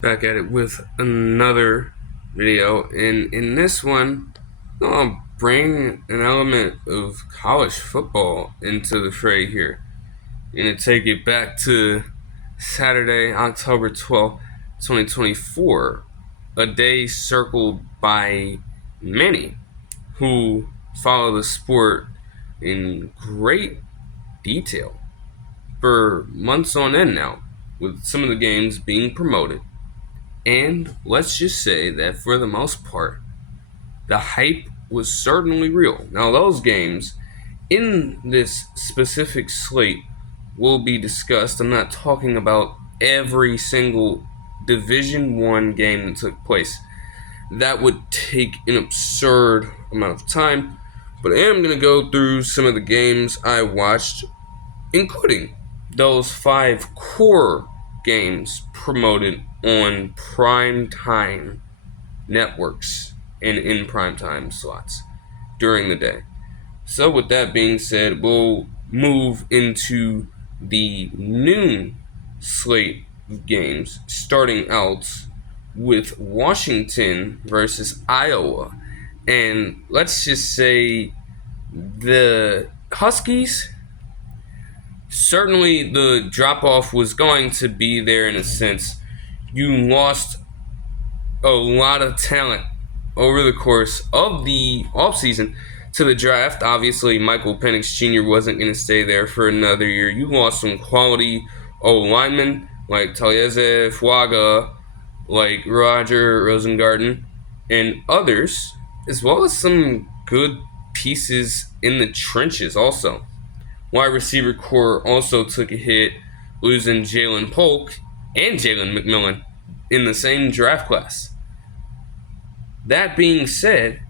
Back at it with another video, and in this one I'll bring an element of college football into the fray here. I'm gonna take it back to Saturday, October 12th, 2024, a day circled by many who follow the sport in great detail for months on end now, with some of the games being promoted. And let's just say that for the most part, the hype was certainly real. Now, those games in this specific slate will be discussed. I'm not talking about every single Division One game that took place. That would take an absurd amount of time. But I am going to go through some of the games I watched, including those five core games promoted on prime time networks and in prime time slots during the day. So with that being said, we'll move into the noon slate of games, starting out with Washington versus Iowa. And let's just say the Huskies, certainly the drop off was going to be there in a sense. You lost a lot of talent over the course of the offseason to the draft. Obviously, Michael Penix Jr. wasn't going to stay there for another year. You lost some quality O linemen like Taliesin Fuaga, like Roger Rosengarten, and others, as well as some good pieces in the trenches also. Wide receiver core also took a hit, losing Jalen Polk and Jalen McMillan in the same draft class. That being said,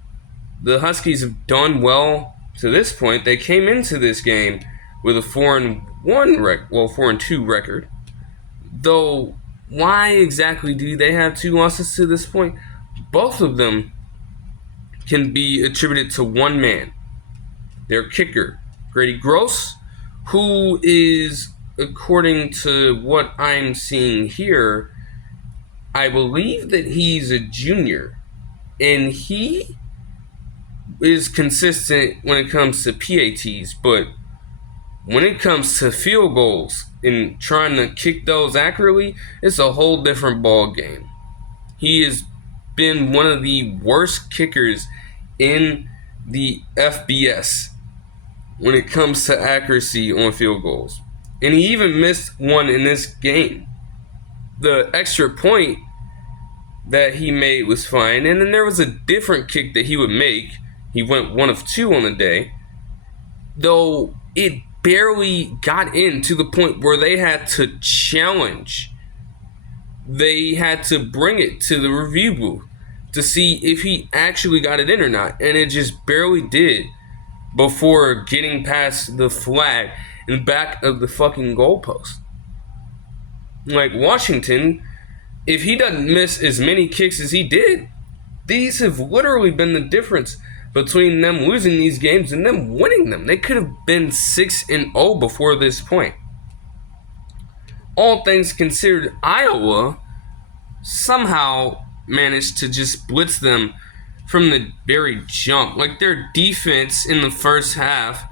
the Huskies have done well to this point. They came into this game with a 4-2 record. Though, why exactly do they have two losses to this point? Both of them can be attributed to one man, their kicker, Grady Gross, who is, according to what I'm seeing here, I believe that he's a junior, and he is consistent when it comes to PATs, but when it comes to field goals and trying to kick those accurately, it's a whole different ball game. He has been one of the worst kickers in the FBS when it comes to accuracy on field goals. And he even missed one in this game. The extra point that he made was fine, and then there was a different kick that he would make. He went 1 of 2 on the day, though it barely got in to the point where they had to challenge. They had to bring it to the review booth to see if he actually got it in or not, and it just barely did before getting past the flag in the back of the fucking goalpost. Like Washington, if he doesn't miss as many kicks as he did, these have literally been the difference between them losing these games and them winning them. They could have been 6-0 before this point. All things considered, Iowa somehow managed to just blitz them from the very jump. Like, their defense in the first half,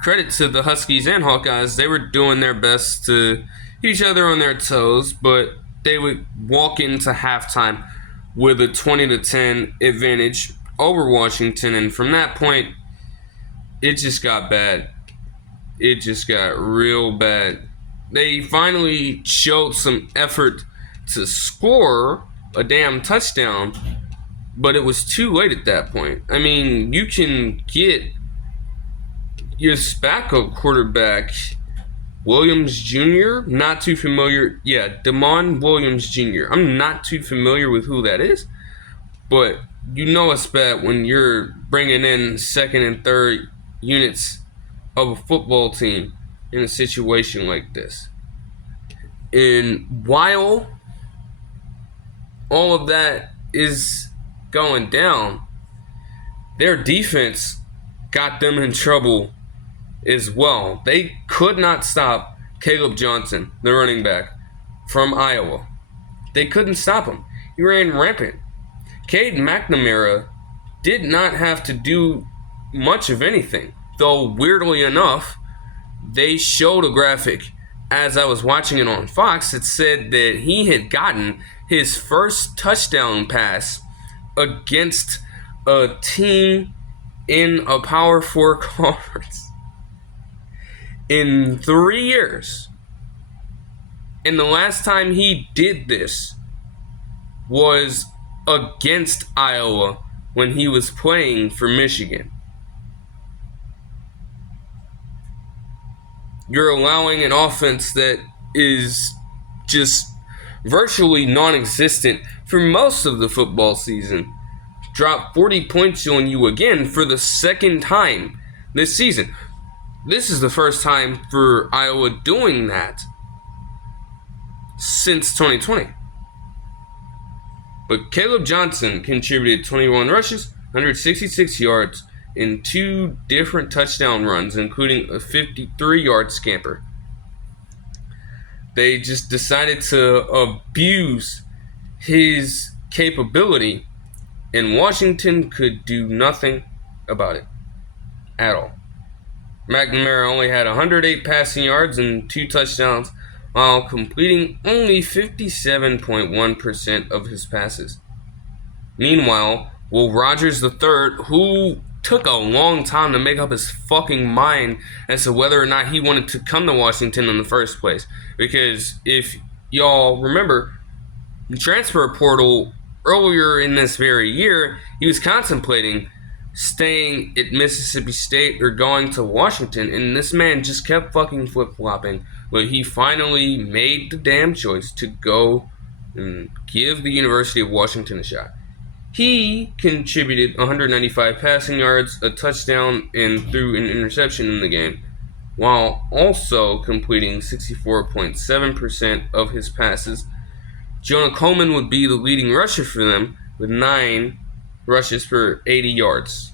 credit to the Huskies and Hawkeyes, they were doing their best to keep each other on their toes, but they would walk into halftime with a 20-10 advantage over Washington, and from that point, it just got bad. It just got real bad. They finally showed some effort to score a damn touchdown, but it was too late at that point. I mean, you can get your Specatcle quarterback, Williams Jr., not too familiar. Yeah, Damon Williams Jr. I'm not too familiar with who that is, but you know it's bad when you're bringing in second and third units of a football team in a situation like this. And while all of that is going down, their defense got them in trouble as well. They could not stop Caleb Johnson, the running back from Iowa. They couldn't stop him. He ran rampant. Cade McNamara did not have to do much of anything, though weirdly enough, they showed a graphic as I was watching it on Fox. It said that he had gotten his first touchdown pass against a team in a Power 4 conference in 3 years. And the last time he did this was against Iowa when he was playing for Michigan. You're allowing an offense that is just virtually non-existent for most of the football season. Drop 40 points on you again for the second time this season. This is the first time for Iowa doing that since 2020. But Caleb Johnson contributed 21 rushes, 166 yards, in 2 different touchdown runs, including a 53-yard scamper. They just decided to abuse his capability, and Washington could do nothing about it at all. McNamara only had 108 passing yards and 2 touchdowns, while completing only 57.1% of his passes. Meanwhile, Will Rogers III, who took a long time to make up his fucking mind as to whether or not he wanted to come to Washington in the first place. Because if y'all remember, the transfer portal earlier in this very year, he was contemplating staying at Mississippi State or going to Washington, and this man just kept fucking flip-flopping. But he finally made the damn choice to go and give the University of Washington a shot. He contributed 195 passing yards, a touchdown, and threw an interception in the game, while also completing 64.7% of his passes. Jonah Coleman would be the leading rusher for them with 9 rushes for 80 yards.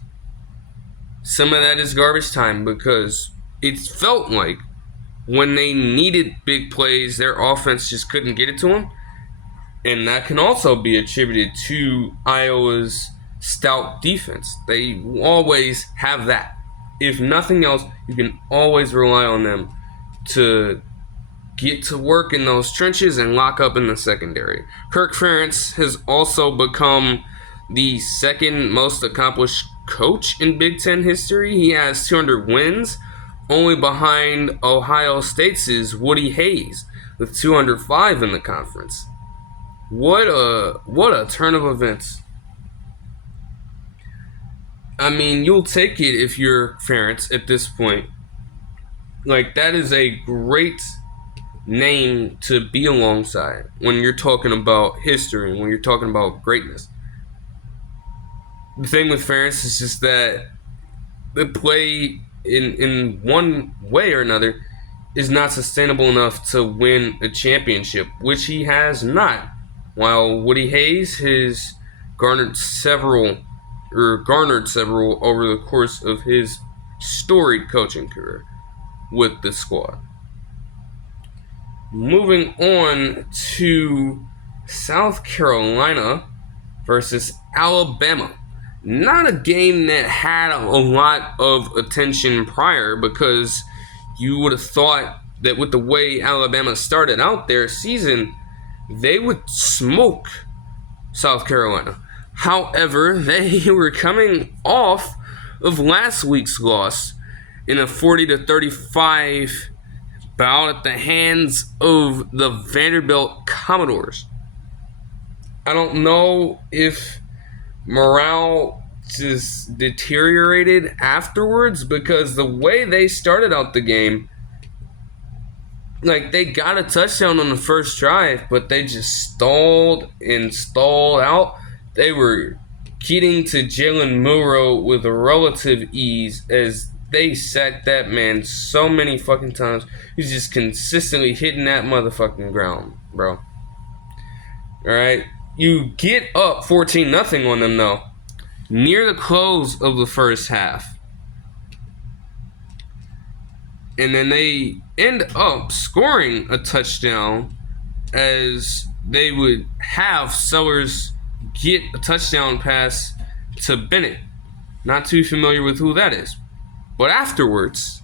Some of that is garbage time because it felt like when they needed big plays, their offense just couldn't get it to them. And that can also be attributed to Iowa's stout defense. They always have that. If nothing else, you can always rely on them to get to work in those trenches and lock up in the secondary. Kirk Ferentz has also become the second most accomplished coach in Big Ten history. He has 200 wins, only behind Ohio State's Woody Hayes with 205 in the conference. What a turn of events. I mean, you'll take it if you're Ferentz at this point. Like, that is a great name to be alongside when you're talking about history, when you're talking about greatness. The thing with Ferentz is just that the play in one way or another is not sustainable enough to win a championship, which he has not. While Woody Hayes has garnered several over the course of his storied coaching career with the squad. Moving on to South Carolina versus Alabama. Not a game that had a lot of attention prior, because you would have thought that with the way Alabama started out their season, they would smoke South Carolina. However, they were coming off of last week's loss in a 40-35 bout at the hands of the Vanderbilt Commodores. I don't know if morale just deteriorated afterwards, because the way they started out the game, like, they got a touchdown on the first drive, but they just stalled out. They were getting to Jalen Milroe with a relative ease as they sacked that man so many fucking times. He's just consistently hitting that motherfucking ground, bro. Alright? You get up 14-0 on them, though, near the close of the first half. And then they end up scoring a touchdown as they would have Sellers get a touchdown pass to Bennett. Not too familiar with who that is. But afterwards,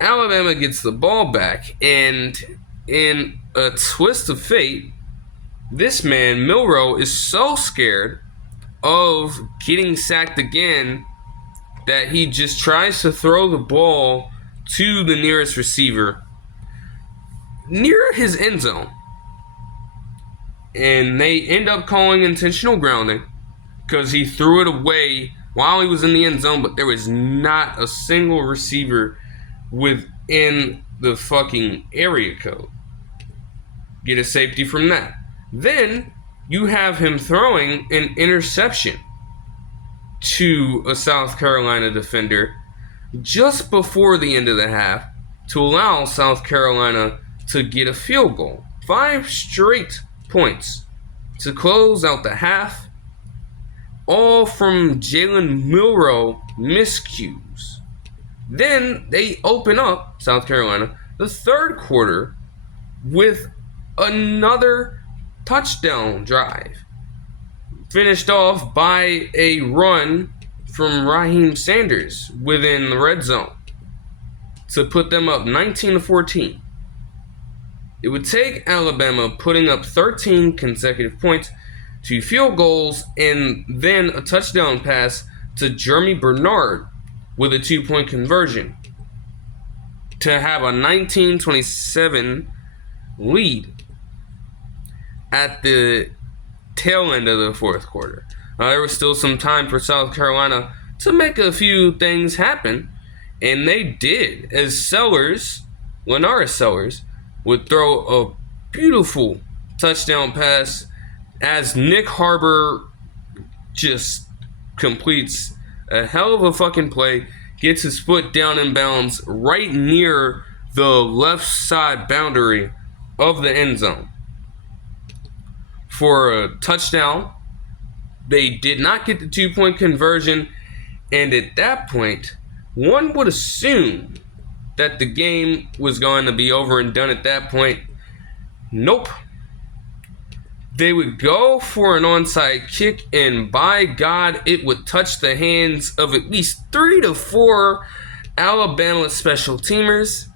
Alabama gets the ball back, and in a twist of fate, this man, Milroe, is so scared of getting sacked again that he just tries to throw the ball to the nearest receiver near his end zone. And they end up calling intentional grounding because he threw it away while he was in the end zone, but there was not a single receiver within the fucking area code. Get a safety from that. Then you have him throwing an interception to a South Carolina defender just before the end of the half to allow South Carolina to get a field goal. 5 straight points to close out the half, all from Jalen Milroe miscues. Then they open up, South Carolina, the third quarter with another touchdown drive, finished off by a run from Raheem Sanders within the red zone to put them up 19-14. It would take Alabama putting up 13 consecutive points, 2 field goals, and then a touchdown pass to Jeremy Bernard with a 2-point conversion to have a 19-27 lead at the tail end of the fourth quarter. There was still some time for South Carolina to make a few things happen, and they did, as Lanaris Sellers, would throw a beautiful touchdown pass as Nick Harbor just completes a hell of a fucking play, gets his foot down in bounds right near the left side boundary of the end zone for a touchdown. They did not get the 2-point conversion, and at that point, one would assume that the game was going to be over and done at that point. Nope. They would go for an onside kick, and by God, it would touch the hands of at least 3 to 4 Alabama special teamers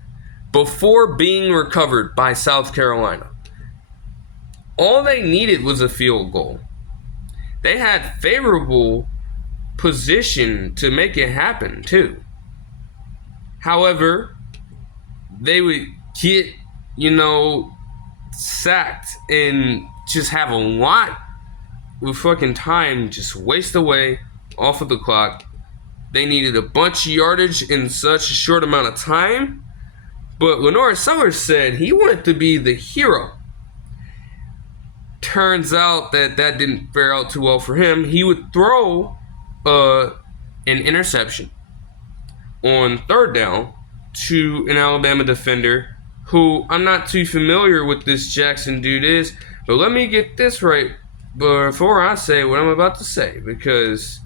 before being recovered by South Carolina. All they needed was a field goal. They had favorable position to make it happen, too. However, they would get, sacked and just have a lot of fucking time just waste away off of the clock. They needed a bunch of yardage in such a short amount of time. But Lanaris Sellers said he wanted to be the hero. Turns out that didn't fare out too well for him. He would throw an interception on third down to an Alabama defender who I'm not too familiar with this Jackson dude is, but let me get this right before I say what I'm about to say, because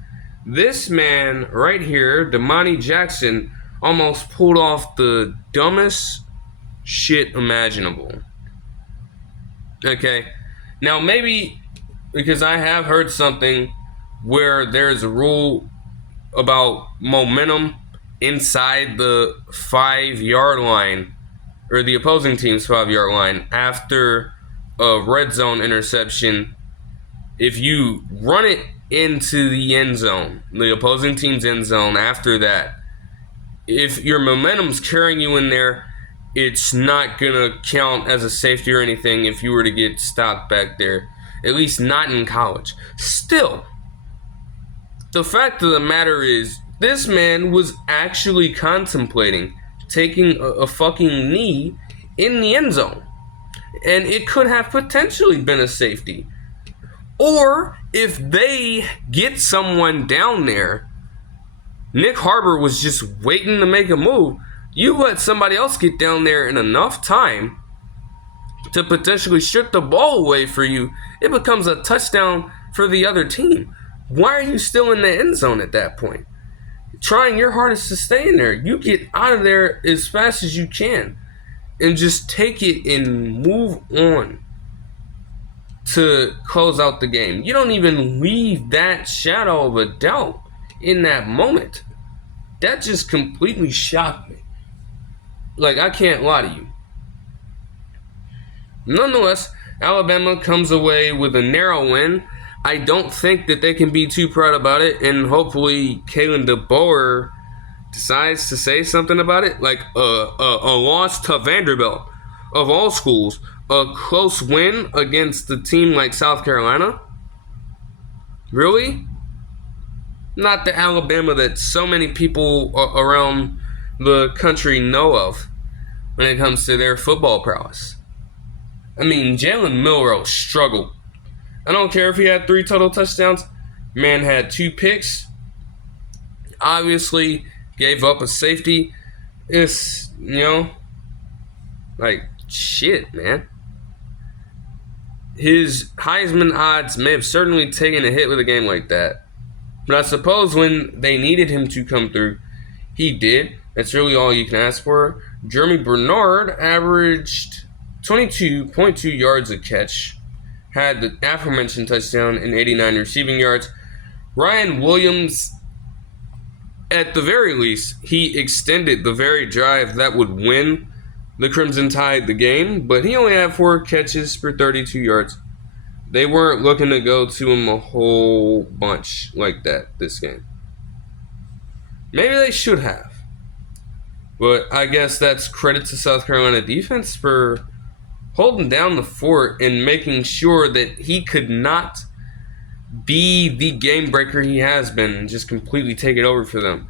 this man right here, Damani Jackson, almost pulled off the dumbest shit imaginable. Okay, now maybe because I have heard something where there's a rule about momentum inside the 5-yard line, or the opposing team's 5-yard line, after a red zone interception. If you run it into the end zone, the opposing team's end zone, after that, if your momentum's carrying you in there, it's not going to count as a safety or anything if you were to get stopped back there. At least not in college. Still, the fact of the matter is, this man was actually contemplating taking a fucking knee in the end zone. And it could have potentially been a safety. Or if they get someone down there, Nick Harbor was just waiting to make a move. You let somebody else get down there in enough time to potentially strip the ball away for you, it becomes a touchdown for the other team. Why are you still in the end zone at that point? Trying your hardest to stay in there. You get out of there as fast as you can and just take it and move on. to close out the game. You don't even leave that shadow of a doubt in that moment. That just completely shocked me. Like, I can't lie to you. Nonetheless, Alabama comes away with a narrow win. I don't think that they can be too proud about it, and hopefully Kalen DeBoer decides to say something about it, like a loss to Vanderbilt, of all schools, a close win against a team like South Carolina. Really? Not the Alabama that so many people around the country know of when it comes to their football prowess. I mean, Jalen Milroe struggled. I don't care if he had 3 total touchdowns. Man had 2 picks. Obviously, gave up a safety. It's, like, shit, man. His Heisman odds may have certainly taken a hit with a game like that. But I suppose when they needed him to come through, he did. That's really all you can ask for. Jeremy Bernard averaged 22.2 yards a catch. Had the aforementioned touchdown and 89 receiving yards. Ryan Williams, at the very least, he extended the very drive that would win the Crimson Tide the game, but he only had 4 catches for 32 yards. They weren't looking to go to him a whole bunch like that this game. Maybe they should have. But I guess that's credit to South Carolina defense for holding down the fort and making sure that he could not be the game breaker he has been and just completely take it over for them.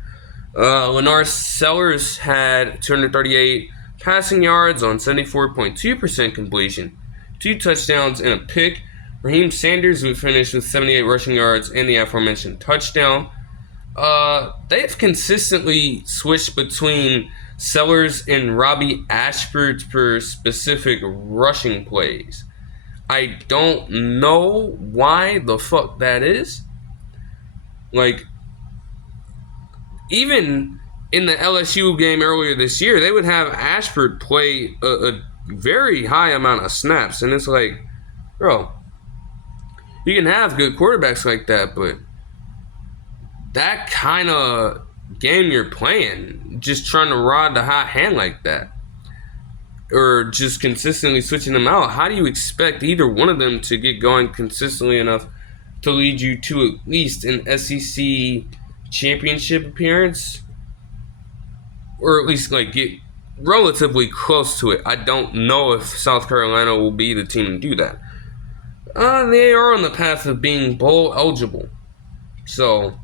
Lennar Sellers had 238 passing yards on 74.2% completion, 2 touchdowns and a pick. Raheem Sanders would finish with 78 rushing yards and the aforementioned touchdown. They've consistently switched between Sellers and Robbie Ashford for specific rushing plays. I don't know why the fuck that is. Like, even in the LSU game earlier this year, they would have Ashford play a very high amount of snaps. And it's like, bro, you can have good quarterbacks like that, but that kind of game you're playing, just trying to ride the hot hand like that, or just consistently switching them out, how do you expect either one of them to get going consistently enough to lead you to at least an SEC championship appearance, or at least like get relatively close to it? I don't know if South Carolina will be the team to do that. They are on the path of being bowl eligible, so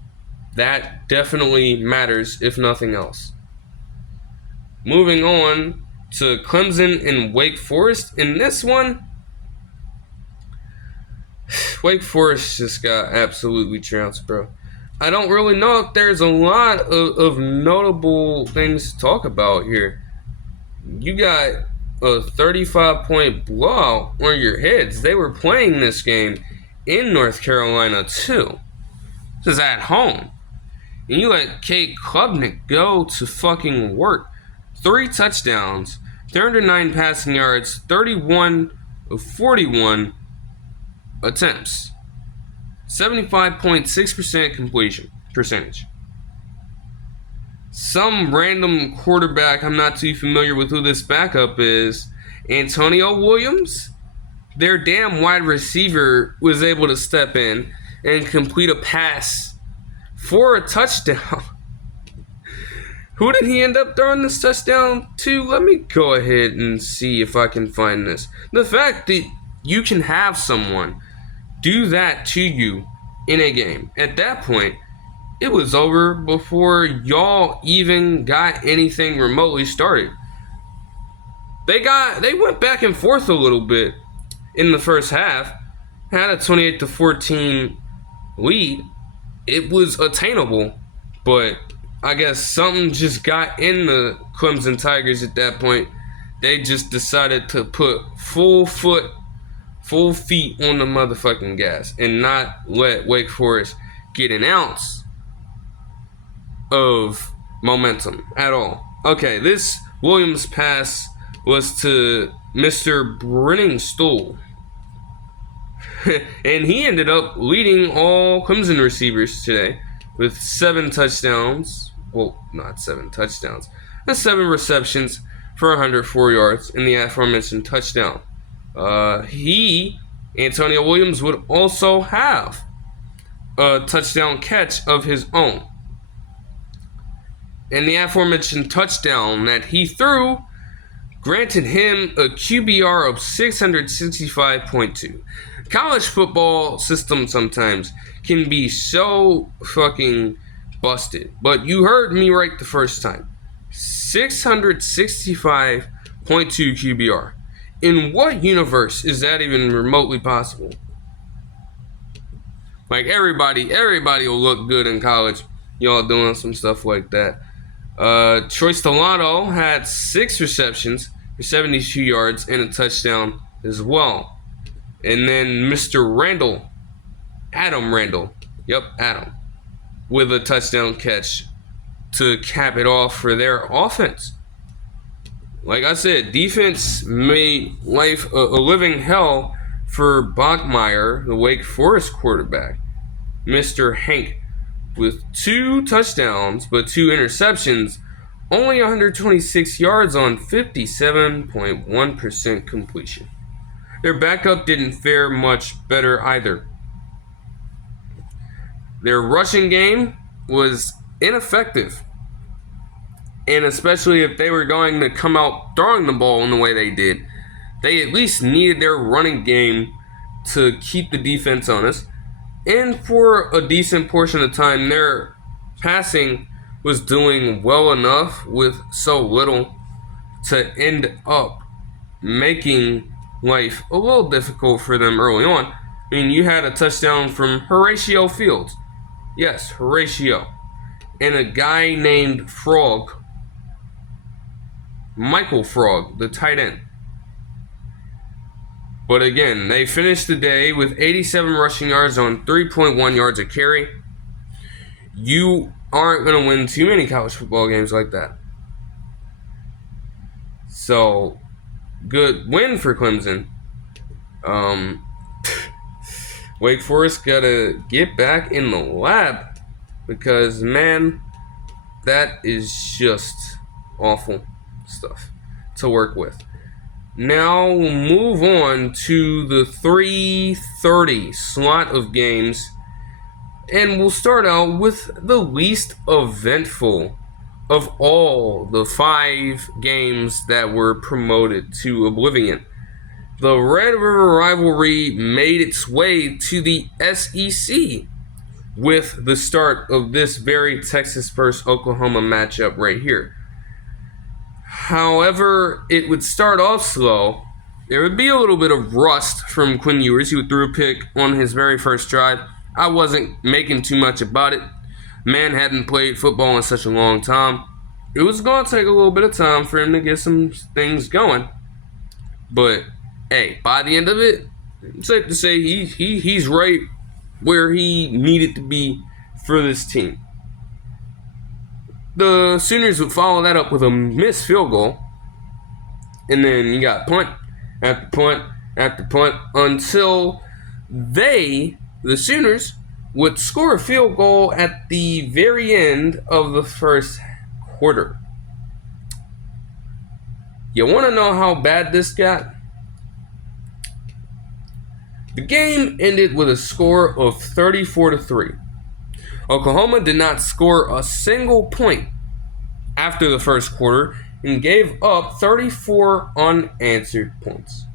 that definitely matters, if nothing else. Moving on to Clemson and Wake Forest. In this one, Wake Forest just got absolutely trounced, bro. I don't really know if there's a lot of notable things to talk about here. You got a 35-point blowout on your heads. They were playing this game in North Carolina, too. This is at home. And you let Kate Klubnik go to fucking work. 3 touchdowns, 309 passing yards, 31 of 41 attempts. 75.6% completion percentage. Some random quarterback, I'm not too familiar with who this backup is, Antonio Williams, their damn wide receiver, was able to step in and complete a pass for a touchdown. Who did he end up throwing this touchdown to? Let me go ahead and see if I can find this. The fact that you can have someone do that to you in a game, at that point, it was over before y'all even got anything remotely started. They went back and forth a little bit in the first half, had a 28-14 lead. It was attainable, but I guess something just got in the Clemson Tigers at that point. They just decided to put full feet on the motherfucking gas and not let Wake Forest get an ounce of momentum at all. Okay, this Williams pass was to Mr. Brenning Stool. And he ended up leading all Clemson receivers today with 7 touchdowns. Well, not 7 touchdowns. That's 7 receptions for 104 yards in the aforementioned touchdown. Antonio Williams, would also have a touchdown catch of his own. And the aforementioned touchdown that he threw granted him a QBR of 665.2. College football system sometimes can be so fucking busted. But you heard me right the first time. 665.2 QBR. In what universe is that even remotely possible? Like, everybody will look good in college. Y'all doing some stuff like that. Troy Stellato had 6 receptions for 72 yards and a touchdown as well. And then Mr. Randall, Adam, with a touchdown catch to cap it off for their offense. Like I said, defense made life a living hell for Bachmeier, the Wake Forest quarterback. Mr. Hank, with 2 touchdowns but 2 interceptions, only 126 yards on 57.1% completion. Their backup didn't fare much better either. Their rushing game was ineffective. And especially if they were going to come out throwing the ball in the way they did, they at least needed their running game to keep the defense honest. And for a decent portion of the time, their passing was doing well enough with so little to end up making life a little difficult for them early on. I mean, you had a touchdown from Horatio Fields. Yes, Horatio. And a guy named Frog. Michael Frog, the tight end. But again, they finished the day with 87 rushing yards on 3.1 yards a carry. You aren't going to win too many college football games like that. So, good win for Clemson. Wake Forest got to get back in the lab because, man, that is just awful stuff to work with. Now we'll move on to the 3:30 slot of games, and we'll start out with the least eventful of all the 5 games that were promoted to oblivion. The Red River rivalry made its way to the SEC with the start of this very Texas vs. Oklahoma matchup right here. However, it would start off slow. There would be a little bit of rust from Quinn Ewers. He threw a pick on his very first drive. I wasn't making too much about it. Man hadn't played football in such a long time. It was going to take a little bit of time for him to get some things going. But, hey, by the end of it, it's safe to say he's right where he needed to be for this team. The Sooners would follow that up with a missed field goal. And then you got punt after punt after punt until the Sooners, would score a field goal at the very end of the first quarter. You want to know how bad this got? The game ended with a score of 34-3. Oklahoma did not score a single point after the first quarter and gave up 34 unanswered points.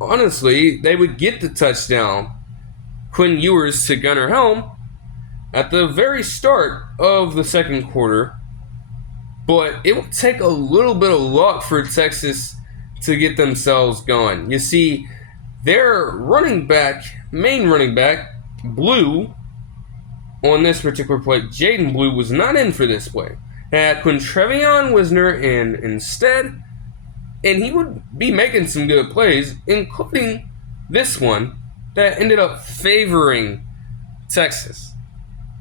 Honestly, they would get the touchdown, Quinn Ewers to Gunnar Helm, at the very start of the second quarter, but it would take a little bit of luck for Texas to get themselves going. You see, their main running back, Blue, on this particular play, Jaden Blue, was not in for this play. Had Quintrevion Wisner in instead, and he would be making some good plays, including this one that ended up favoring Texas.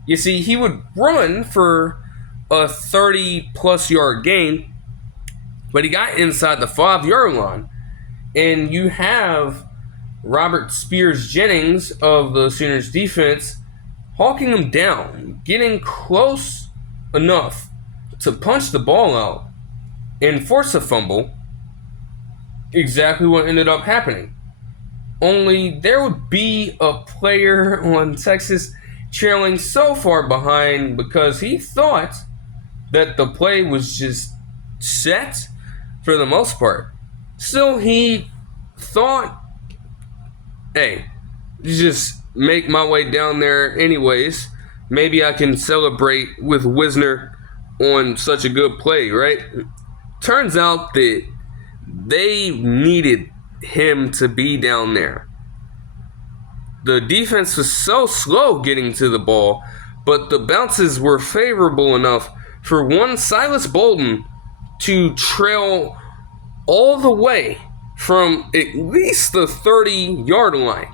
You see, he would run for a 30-plus yard gain, But he got inside the 5-yard line, and you have Robert Spears Jennings of the Sooners defense hawking him down, getting close enough to punch the ball out and force a fumble. Exactly what ended up happening. Only there would be a player on Texas trailing so far behind because he thought that the play was just set for the most part. Still, he thought, hey, just make my way down there anyways. Maybe I can celebrate with Wisner on such a good play, right? Turns out that they needed him to be down there. The defense was so slow getting to the ball, but the bounces were favorable enough for one Silas Bolden to trail all the way from at least the 30-yard line,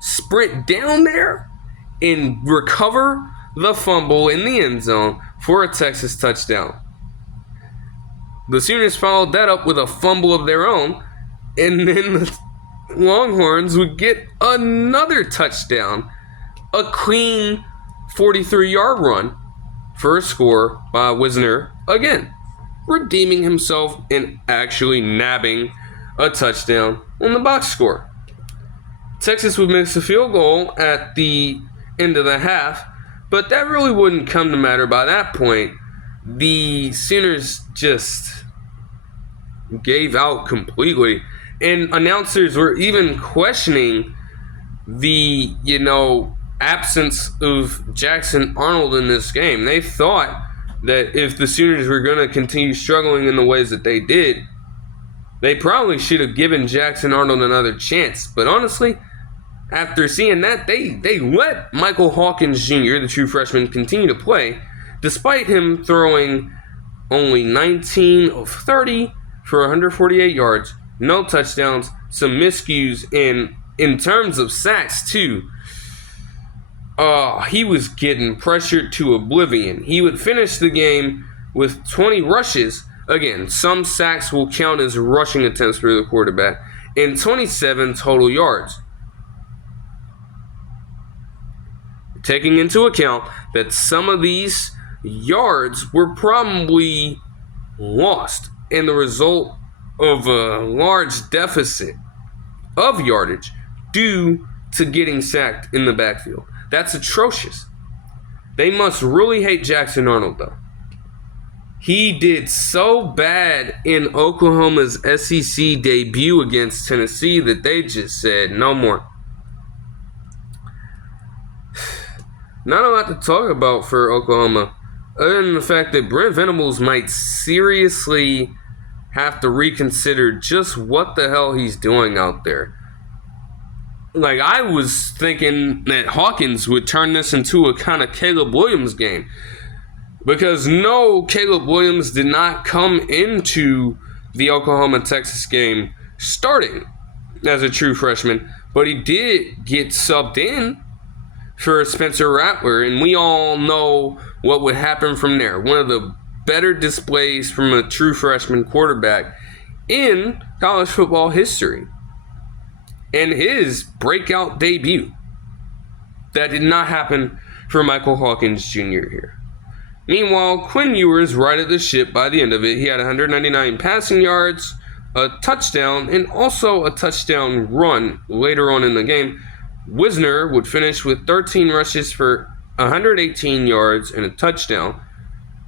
sprint down there, and recover the fumble in the end zone for a Texas touchdown. The Sooners followed that up with a fumble of their own, and then the Longhorns would get another touchdown, a clean 43-yard run for a score by Wisner again, redeeming himself and actually nabbing a touchdown on the box score. Texas would miss a field goal at the end of the half, but that really wouldn't come to matter by that point. The Sooners just gave out completely, and announcers were even questioning the, absence of Jackson Arnold in this game. They thought that if the Sooners were going to continue struggling in the ways that they did, they probably should have given Jackson Arnold another chance. But honestly, after seeing that, they let Michael Hawkins Jr., the true freshman, continue to play, despite him throwing only 19 of 30 for 148 yards, no touchdowns, some miscues, and in terms of sacks too, he was getting pressured to oblivion. He would finish the game with 20 rushes. Again, some sacks will count as rushing attempts for the quarterback, and 27 total yards. Taking into account that some of these yards were probably lost in the result of a large deficit of yardage due to getting sacked in the backfield. That's atrocious. They must really hate Jackson Arnold, though. He did so bad in Oklahoma's SEC debut against Tennessee that they just said no more. Not a lot to talk about for Oklahoma, other than the fact that Brent Venables might seriously have to reconsider just what the hell he's doing out there. Like, I was thinking that Hawkins would turn this into a kind of Caleb Williams game. Because no, Caleb Williams did not come into the Oklahoma-Texas game starting as a true freshman, but he did get subbed in for Spencer Rattler, and we all know what would happen from there. One of the better displays from a true freshman quarterback in college football history. And his breakout debut. That did not happen for Michael Hawkins Jr. here. Meanwhile, Quinn Ewers righted the ship by the end of it. He had 199 passing yards, a touchdown, and also a touchdown run later on in the game. Wisner would finish with 13 rushes for 118 yards and a touchdown.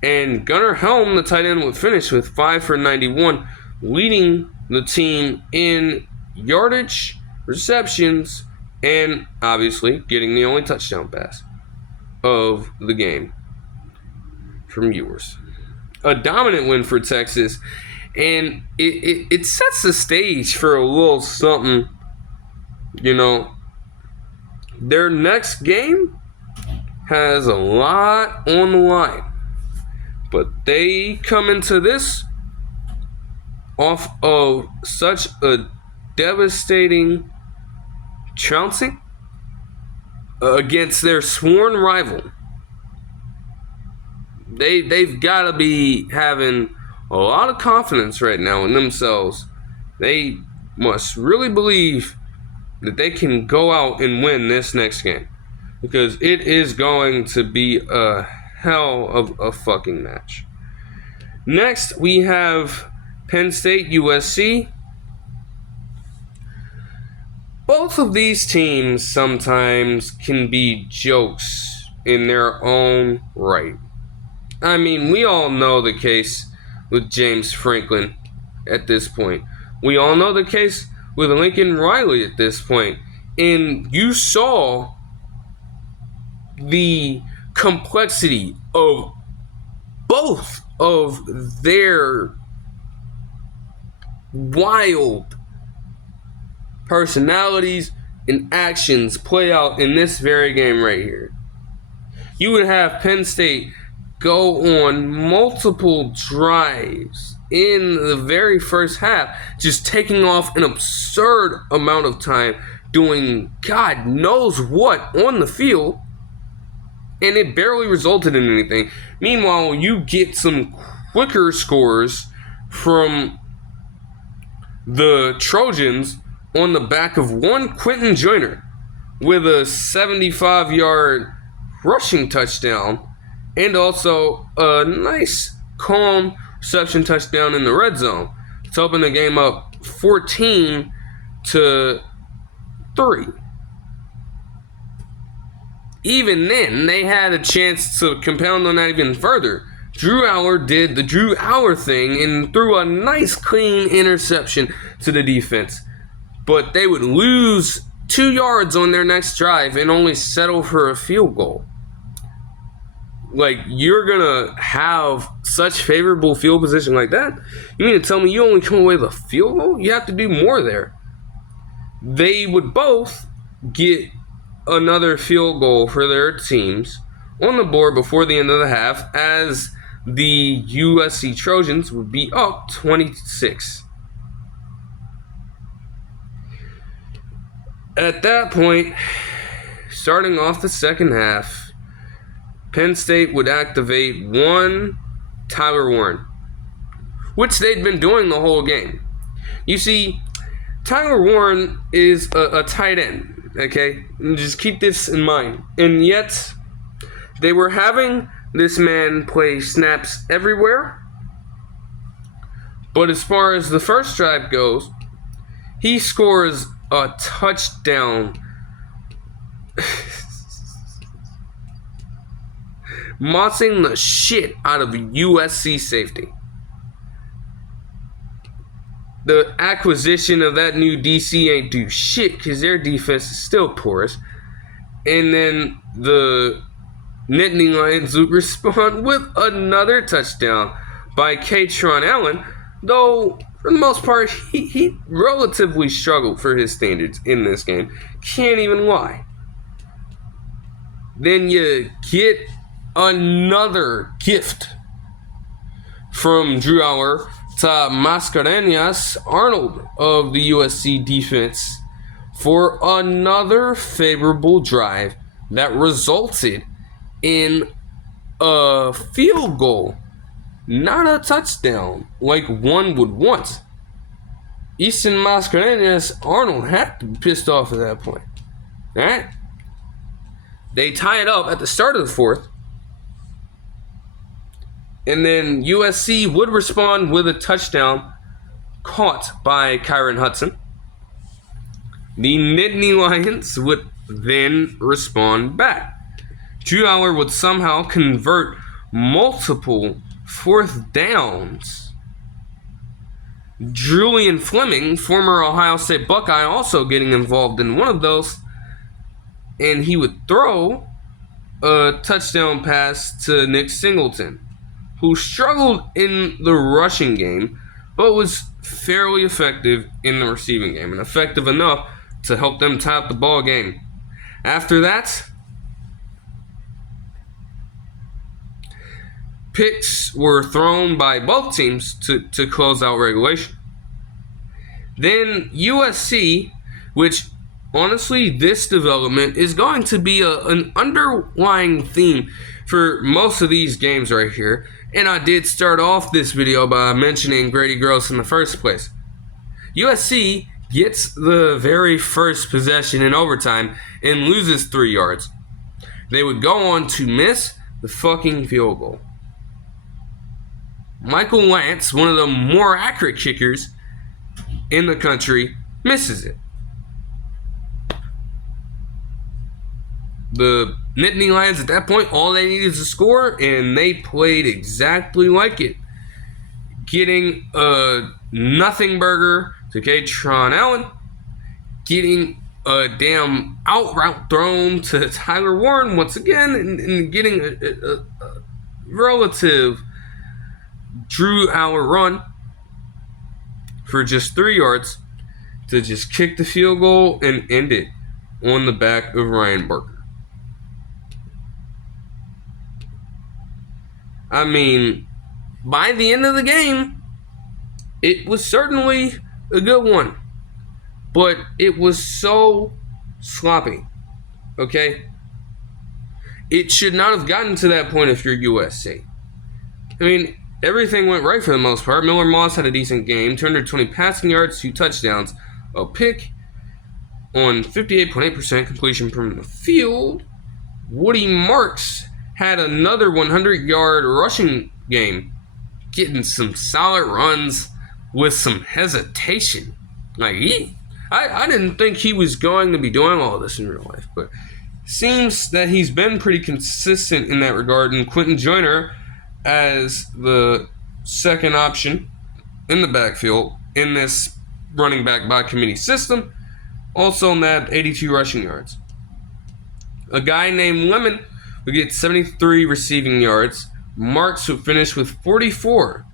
And Gunnar Helm, the tight end, would finish with 5 for 91, leading the team in yardage, receptions, and obviously getting the only touchdown pass of the game from Ewers. A dominant win for Texas, and it sets the stage for a little something, Their next game has a lot on the line, but they come into this off of such a devastating trouncing against their sworn rival. They've got to be having a lot of confidence right now in themselves. They must really believe that they can go out and win this next game, because it is going to be a hell of a fucking match. Next, we have Penn State USC. Both of these teams sometimes can be jokes in their own right. I mean, we all know the case with James Franklin at this point. We all know the case with Lincoln Riley at this point. And you saw the complexity of both of their wild personalities and actions play out in this very game right here. You would have Penn State go on multiple drives in the very first half, just taking off an absurd amount of time, doing God knows what on the field, and it barely resulted in anything. Meanwhile, you get some quicker scores from the Trojans on the back of one Quentin Joyner with a 75-yard rushing touchdown, and also a nice, calm reception touchdown in the red zone. It's opened the game up 14-3. Even then, they had a chance to compound on that even further. Drew Aller did the Drew Aller thing and threw a nice, clean interception to the defense. But they would lose 2 yards on their next drive and only settle for a field goal. Like, you're going to have such favorable field position like that? You mean to tell me you only come away with a field goal? You have to do more there. They would both get another field goal for their teams on the board before the end of the half, as the USC Trojans would be up 26. At that point, starting off the second half, Penn State would activate one Tyler Warren, which they'd been doing the whole game. You see, Tyler Warren is a tight end, okay? And just keep this in mind. And yet, they were having this man play snaps everywhere. But as far as the first drive goes, he scores a touchdown. Mossing the shit out of USC safety. The acquisition of that new DC ain't do shit because their defense is still porous. And then the Nittany Lions would respond with another touchdown by Katron Allen, though for the most part he relatively struggled for his standards in this game. Can't even lie. Then you get another gift from Drew Aller to Mascarenas Arnold of the USC defense for another favorable drive that resulted in a field goal, not a touchdown like one would want. Easton Mascarenas Arnold had to be pissed off at that point. Alright? They tie it up at the start of the fourth. And then USC would respond with a touchdown caught by Kyron Hudson. The Nittany Lions would then respond back. Drew Aller would somehow convert multiple fourth downs. Julian Fleming, former Ohio State Buckeye, also getting involved in one of those. And he would throw a touchdown pass to Nick Singleton, who struggled in the rushing game, but was fairly effective in the receiving game, and effective enough to help them tie up the ball game. After that, picks were thrown by both teams to close out regulation. Then USC, which honestly, this development is going to be an underlying theme for most of these games right here, And I did start off this video by mentioning Grady Gross in the first place. USC gets the very first possession in overtime and loses 3 yards. They would go on to miss the fucking field goal. Michael Lance, one of the more accurate kickers in the country, misses it. The Nittany Lions at that point, all they needed is a score, and they played exactly like it. Getting a nothing burger to Katron Allen, getting a damn out route thrown to Tyler Warren once again, and getting a relative Drew Hour run for just 3 yards to just kick the field goal and end it on the back of Ryan Barker. I mean, by the end of the game, it was certainly a good one, but it was so sloppy, okay? It should not have gotten to that point if you're USC. I mean, everything went right for the most part. Miller Moss had a decent game, 220 passing yards, 2 touchdowns, a pick on 58.8% completion from the field. Woody Marks had another 100-yard rushing game, getting some solid runs with some hesitation. I didn't think he was going to be doing all this in real life, but seems that he's been pretty consistent in that regard. And Quentin Joyner as the second option in the backfield in this running back by committee system, also nabbed 82 rushing yards. A guy named Lemon would get 73 receiving yards. Marks would finish with 44.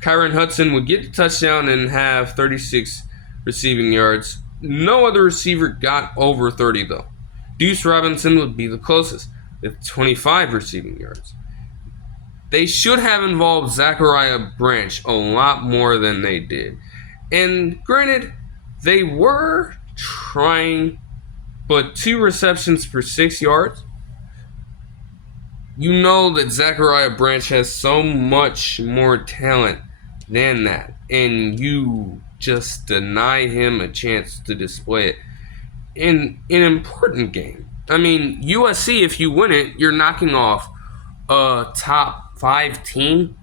Kyron Hudson would get the touchdown and have 36 receiving yards. No other receiver got over 30 though. Deuce Robinson would be the closest with 25 receiving yards. They should have involved Zachariah Branch a lot more than they did. And granted, they were trying, but 2 receptions for 6 yards. You know that Zachariah Branch has so much more talent than that, and you just deny him a chance to display it in an important game. I mean, USC, if you win it, you're knocking off a top 5 team.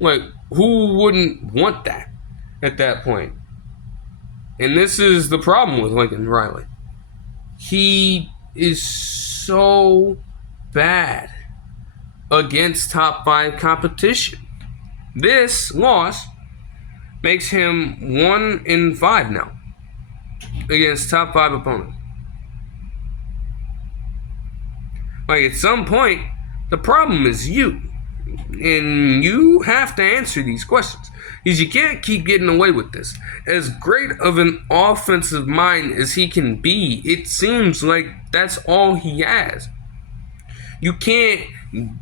Like, who wouldn't want that at that point? And this is the problem with Lincoln Riley. He is so bad against top 5 competition. This loss makes him 1-5 now against top 5 opponents. Like, at some point, the problem is you. And you have to answer these questions. Because you can't keep getting away with this. As great of an offensive mind as he can be, it seems like that's all he has. You can't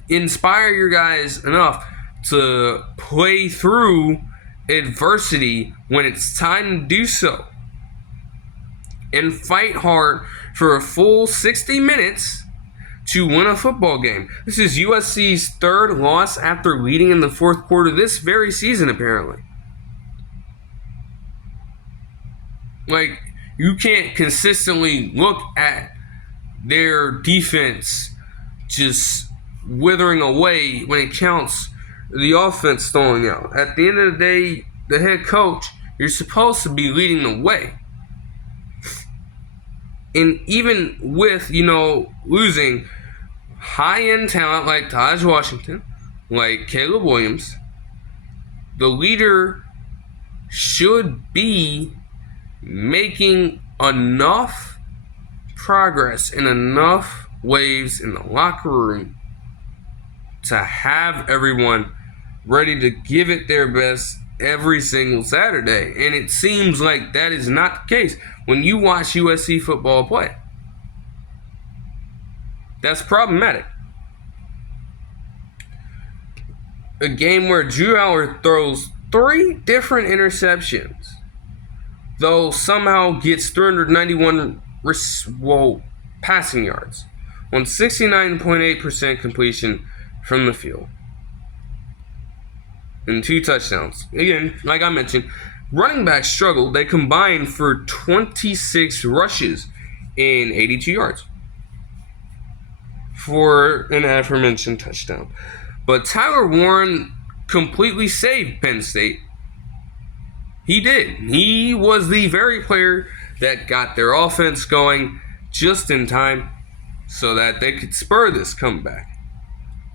inspire your guys enough to play through adversity when it's time to do so. And fight hard for a full 60 minutes to win a football game. This is USC's 3rd loss after leading in the 4th quarter this very season, apparently. Like, you can't consistently look at their defense just withering away when it counts the offense stalling out. At the end of the day, the head coach, you're supposed to be leading the way. And even with, losing high-end talent like Taj Washington, like Caleb Williams, the leader should be making enough progress and enough waves in the locker room to have everyone ready to give it their best every single Saturday. And it seems like that is not the case when you watch USC football play. That's problematic. A game where Drew Howard throws 3 different interceptions, though somehow gets 391 passing yards on 69.8% completion from the field and 2 touchdowns. Again, like I mentioned, running backs struggled. They combined for 26 rushes and 82 yards for an aforementioned touchdown. But Tyler Warren completely saved Penn State. He did. He was the very player that got their offense going just in time so that they could spur this comeback.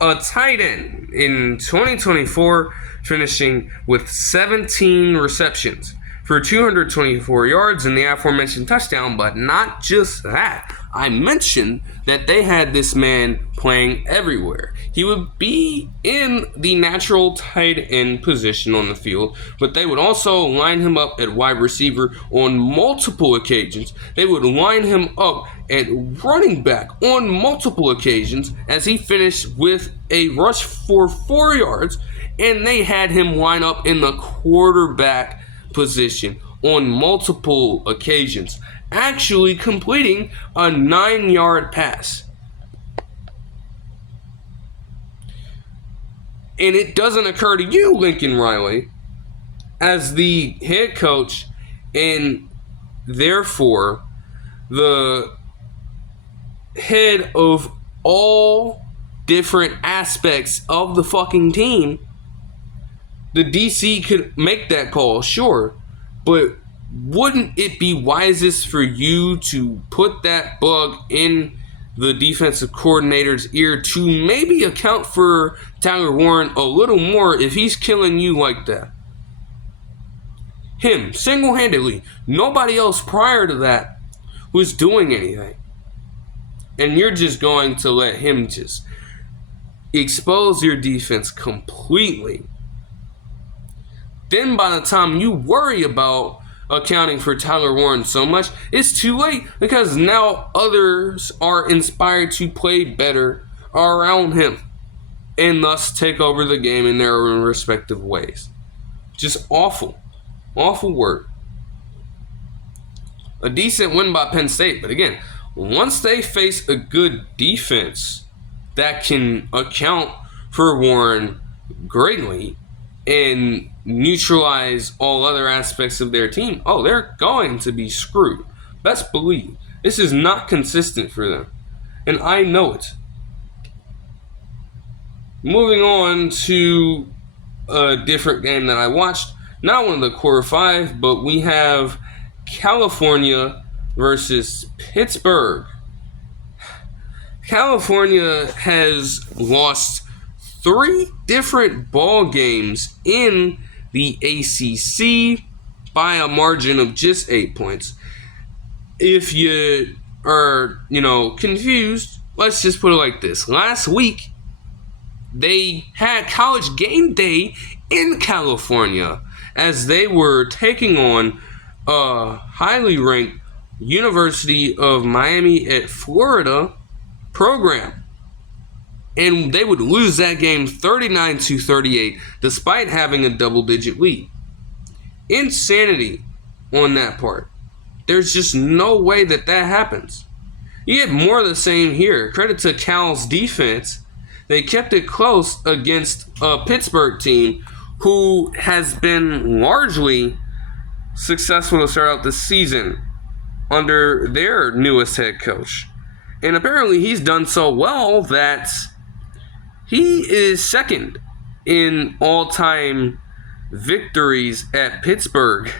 A tight end in 2024, finishing with 17 receptions for 224 yards and the aforementioned touchdown. But not just that. I mentioned that they had this man playing everywhere. He would be in the natural tight end position on the field, but they would also line him up at wide receiver on multiple occasions. They would line him up at running back on multiple occasions as he finished with a rush for 4 yards, and they had him line up in the quarterback position on multiple occasions, actually completing a 9-yard pass. And it doesn't occur to you, Lincoln Riley, as the head coach and therefore the head of all different aspects of the fucking team, the DC could make that call, sure, but wouldn't it be wisest for you to put that bug in the defensive coordinator's ear to maybe account for Tyler Warren a little more if he's killing you like that? Him, single-handedly. Nobody else prior to that was doing anything. And you're just going to let him just expose your defense completely. Then by the time you worry about accounting for Tyler Warren so much, it's too late because now others are inspired to play better around him and thus take over the game in their own respective ways. Just awful. Awful work. A decent win by Penn State, but again, once they face a good defense that can account for Warren greatly and neutralize all other aspects of their team, they're going to be screwed. Best believe. This is not consistent for them. And I know it. Moving on to a different game that I watched. Not one of the core 5, but we have California versus Pittsburgh. California has lost 3 different ball games in the ACC by a margin of just 8 points. If you are, confused, let's just put it like this. Last week, they had College Game Day in California as they were taking on a highly ranked University of Miami at Florida program. And they would lose that game 39-38 despite having a double-digit lead. Insanity on that part. There's just no way that happens. You get more of the same here. Credit to Cal's defense. They kept it close against a Pittsburgh team who has been largely successful to start out the season under their newest head coach. And apparently he's done so well that he is second in all-time victories at Pittsburgh.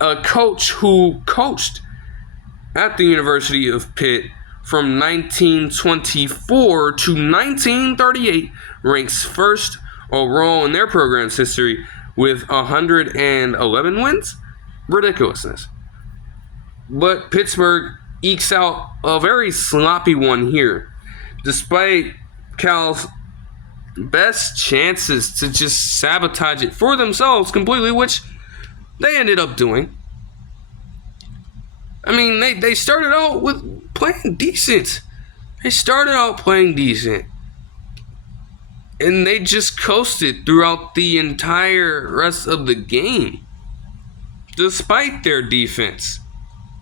A coach who coached at the University of Pitt from 1924 to 1938 ranks first overall in their program's history with 111 wins. Ridiculousness. But Pittsburgh ekes out a very sloppy one here. Despite Cal's best chances to just sabotage it for themselves completely, which they ended up doing. I mean, they started out with playing decent. And they just coasted throughout the entire rest of the game. Despite their defense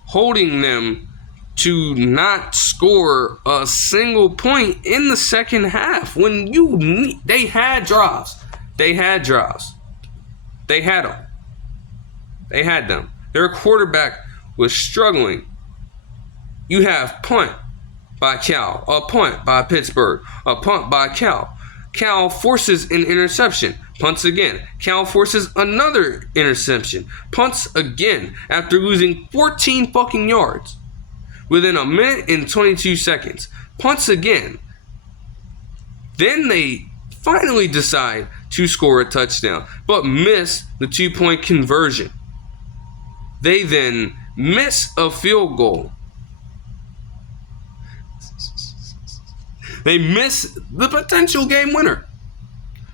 holding them to not score score a single point in the second half when they had drives. They had them. Their quarterback was struggling. You have punt by Cal, a punt by Pittsburgh, a punt by Cal. Cal forces an interception, punts again. Cal forces another interception, punts again after losing 14 fucking yards within a minute and 22 seconds. Punts again. Then they finally decide to score a touchdown, but miss the 2-point conversion. They then miss a field goal. They miss the potential game winner.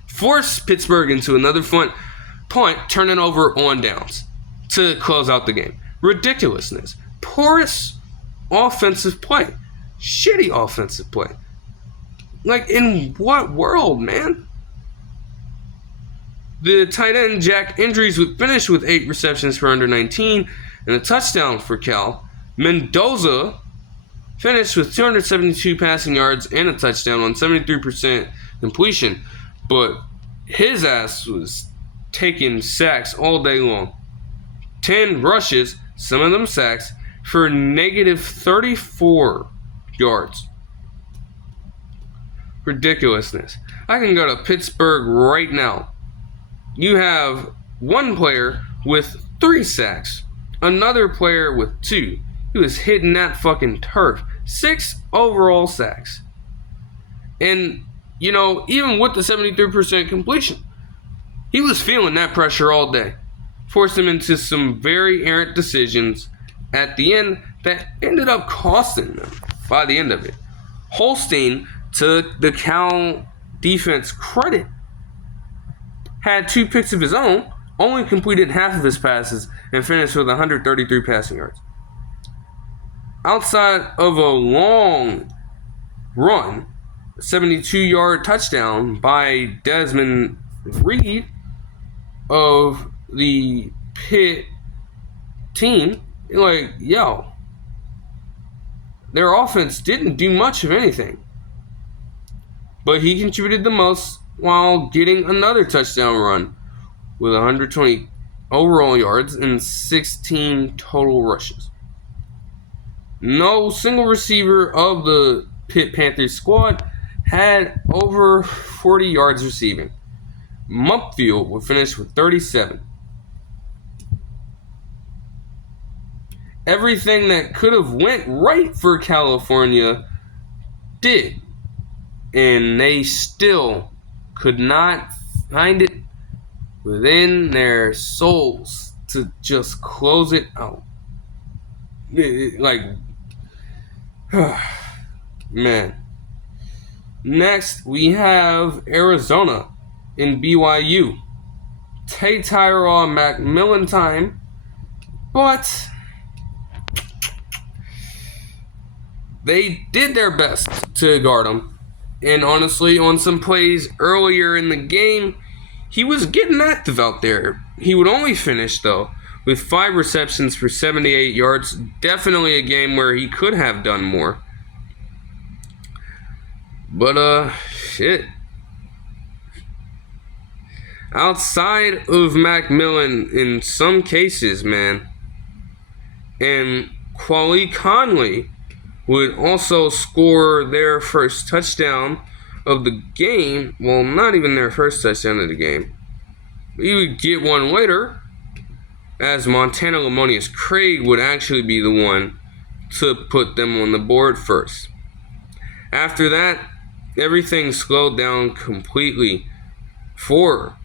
Force Pittsburgh into another punt, turning over on downs to close out the game. Ridiculousness. Poorest offensive play. Shitty offensive play. Like, in what world, man? The tight end Jack Injuries would finish with 8 receptions for under 19 and a touchdown for Cal. Mendoza finished with 272 passing yards and a touchdown on 73% completion, but his ass was taking sacks all day long. 10 rushes, some of them sacks, for negative 34 yards. Ridiculousness. I can go to Pittsburgh right now. You have one player with 3 sacks, another player with 2. He was hitting that fucking turf. 6 overall sacks. And, even with the 73% completion, he was feeling that pressure all day. Forced him into some very errant decisions at the end that ended up costing them by the end of it. Holstein, to the Cal defense credit, had 2 picks of his own, only completed half of his passes, and finished with 133 passing yards. Outside of a long run, a 72-yard touchdown by Desmond Reed of the Pitt team, their offense didn't do much of anything. But he contributed the most while getting another touchdown run with 120 overall yards and 16 total rushes. No single receiver of the Pitt Panthers squad had over 40 yards receiving. Mumpfield would finish with 37. Everything that could have went right for California did. And they still could not find it within their souls to just close it out. Man. Next, we have Arizona in BYU. Tyrod McMillan time. But they did their best to guard him. And honestly, on some plays earlier in the game, he was getting active out there. He would only finish, though, with 5 receptions for 78 yards. Definitely a game where he could have done more. But, shit. Outside of McMillan, in some cases, man, and Quali Conley would also score their first touchdown of the game. Well, not even their first touchdown of the game. He would get one later, as Montana Lamonius Craig would actually be the one to put them on the board first. After that, everything slowed down completely for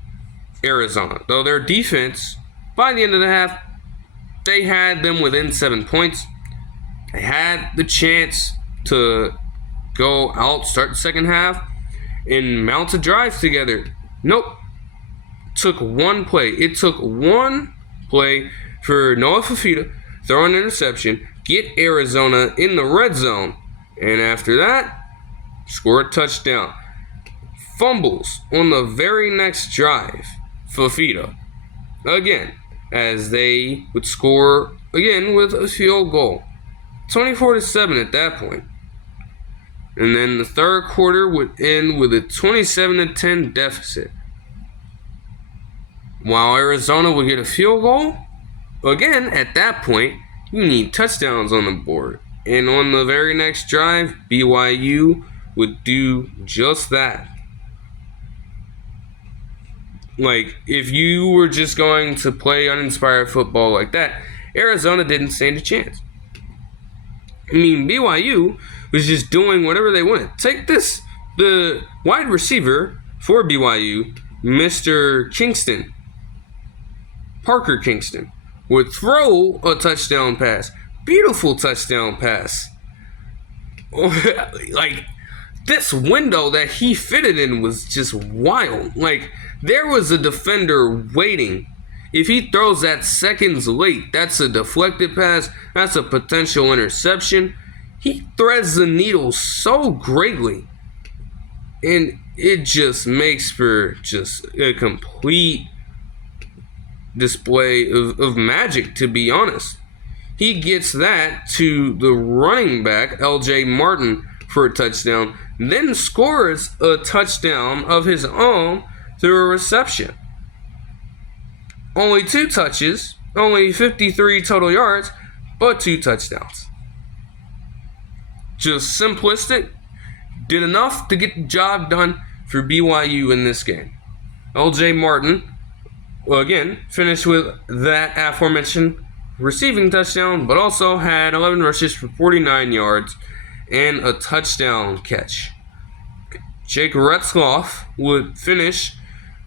Arizona. Though their defense, by the end of the half, they had them within 7 points. They had the chance to go out, start the second half, and mount a drive together. Nope. Took one play. It took one play for Noah Fafita, throw an interception, get Arizona in the red zone, and after that, score a touchdown. Fumbles on the very next drive. Fafita. Again, as they would score again with a field goal. 24-7 at that point. And then the third quarter would end with a 27-10 deficit. While Arizona would get a field goal, again, at that point, you need touchdowns on the board. And on the very next drive, BYU would do just that. Like, if you were just going to play uninspired football like that, Arizona didn't stand a chance. I mean, BYU was just doing whatever they wanted. Take this. The wide receiver for BYU, Mr. Kingston, Parker Kingston, would throw a touchdown pass. Beautiful touchdown pass. Like, this window that he fitted in was just wild. Like, there was a defender waiting. If he throws that seconds late, that's a deflected pass. That's a potential interception. He threads the needle so greatly. And it just makes for just a complete display of magic, to be honest. He gets that to the running back, L.J. Martin, for a touchdown, then scores a touchdown of his own through a reception. Only 2 touches, only 53 total yards, but 2 touchdowns. Just simplistic, did enough to get the job done for BYU in this game. L.J. Martin, well, again, finished with that aforementioned receiving touchdown, but also had 11 rushes for 49 yards and a touchdown catch. Jake Retzloff would finish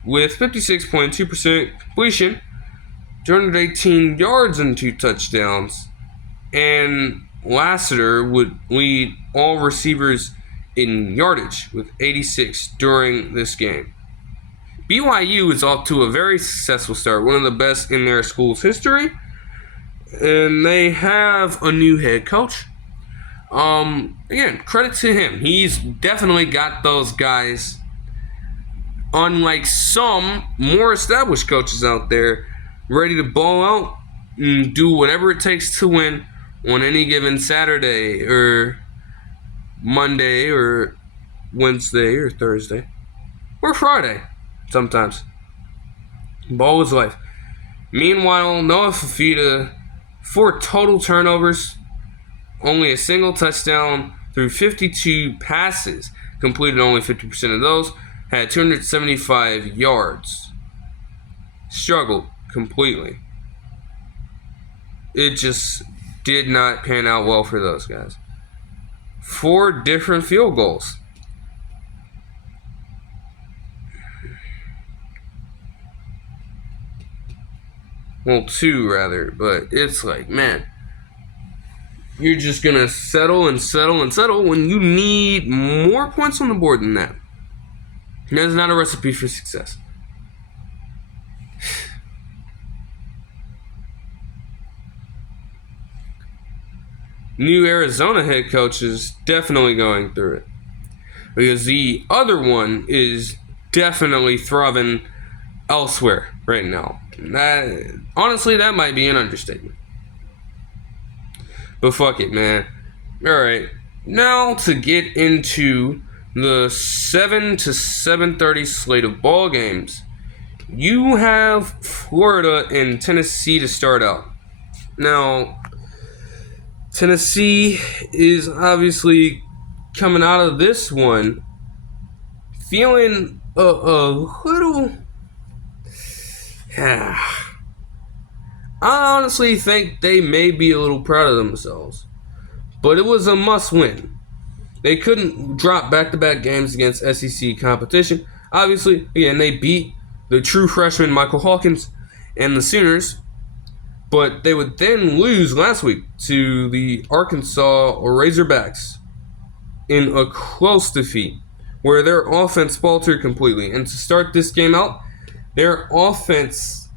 with 56.2% completion, 218 yards and 2 touchdowns, and Lassiter would lead all receivers in yardage with 86 during this game. BYU is off to a very successful start, one of the best in their school's history, and they have a new head coach. Again, credit to him. He's definitely got those guys, unlike some more established coaches out there, ready to ball out and do whatever it takes to win on any given Saturday or Monday or Wednesday or Thursday or Friday sometimes. Ball is life. Meanwhile, Noah Fafita, 4 total turnovers, only a single touchdown through 52 passes, completed only 50% of those, had 275 yards. Struggled completely. It just did not pan out well for those guys. 4 different field goals. Well, 2 rather, but it's like, man, you're just going to settle when you need more points on the board than that. That's not a recipe for success. New Arizona head coach is definitely going through it, because the other one is definitely thriving elsewhere right now. Honestly, that might be an understatement. But fuck it, man. Alright, now to get into the 7 to 7:30 slate of ball games. You have Florida and Tennessee to start out. Now, Tennessee is obviously coming out of this one feeling a little... I honestly think they may be a little proud of themselves. But it was a must-win. They couldn't drop back-to-back games against SEC competition. Obviously, again, they beat the true freshman Michael Hawkins and the Sooners. But they would then lose last week to the Arkansas Razorbacks in a close defeat, where their offense faltered completely. And to start this game out, their offense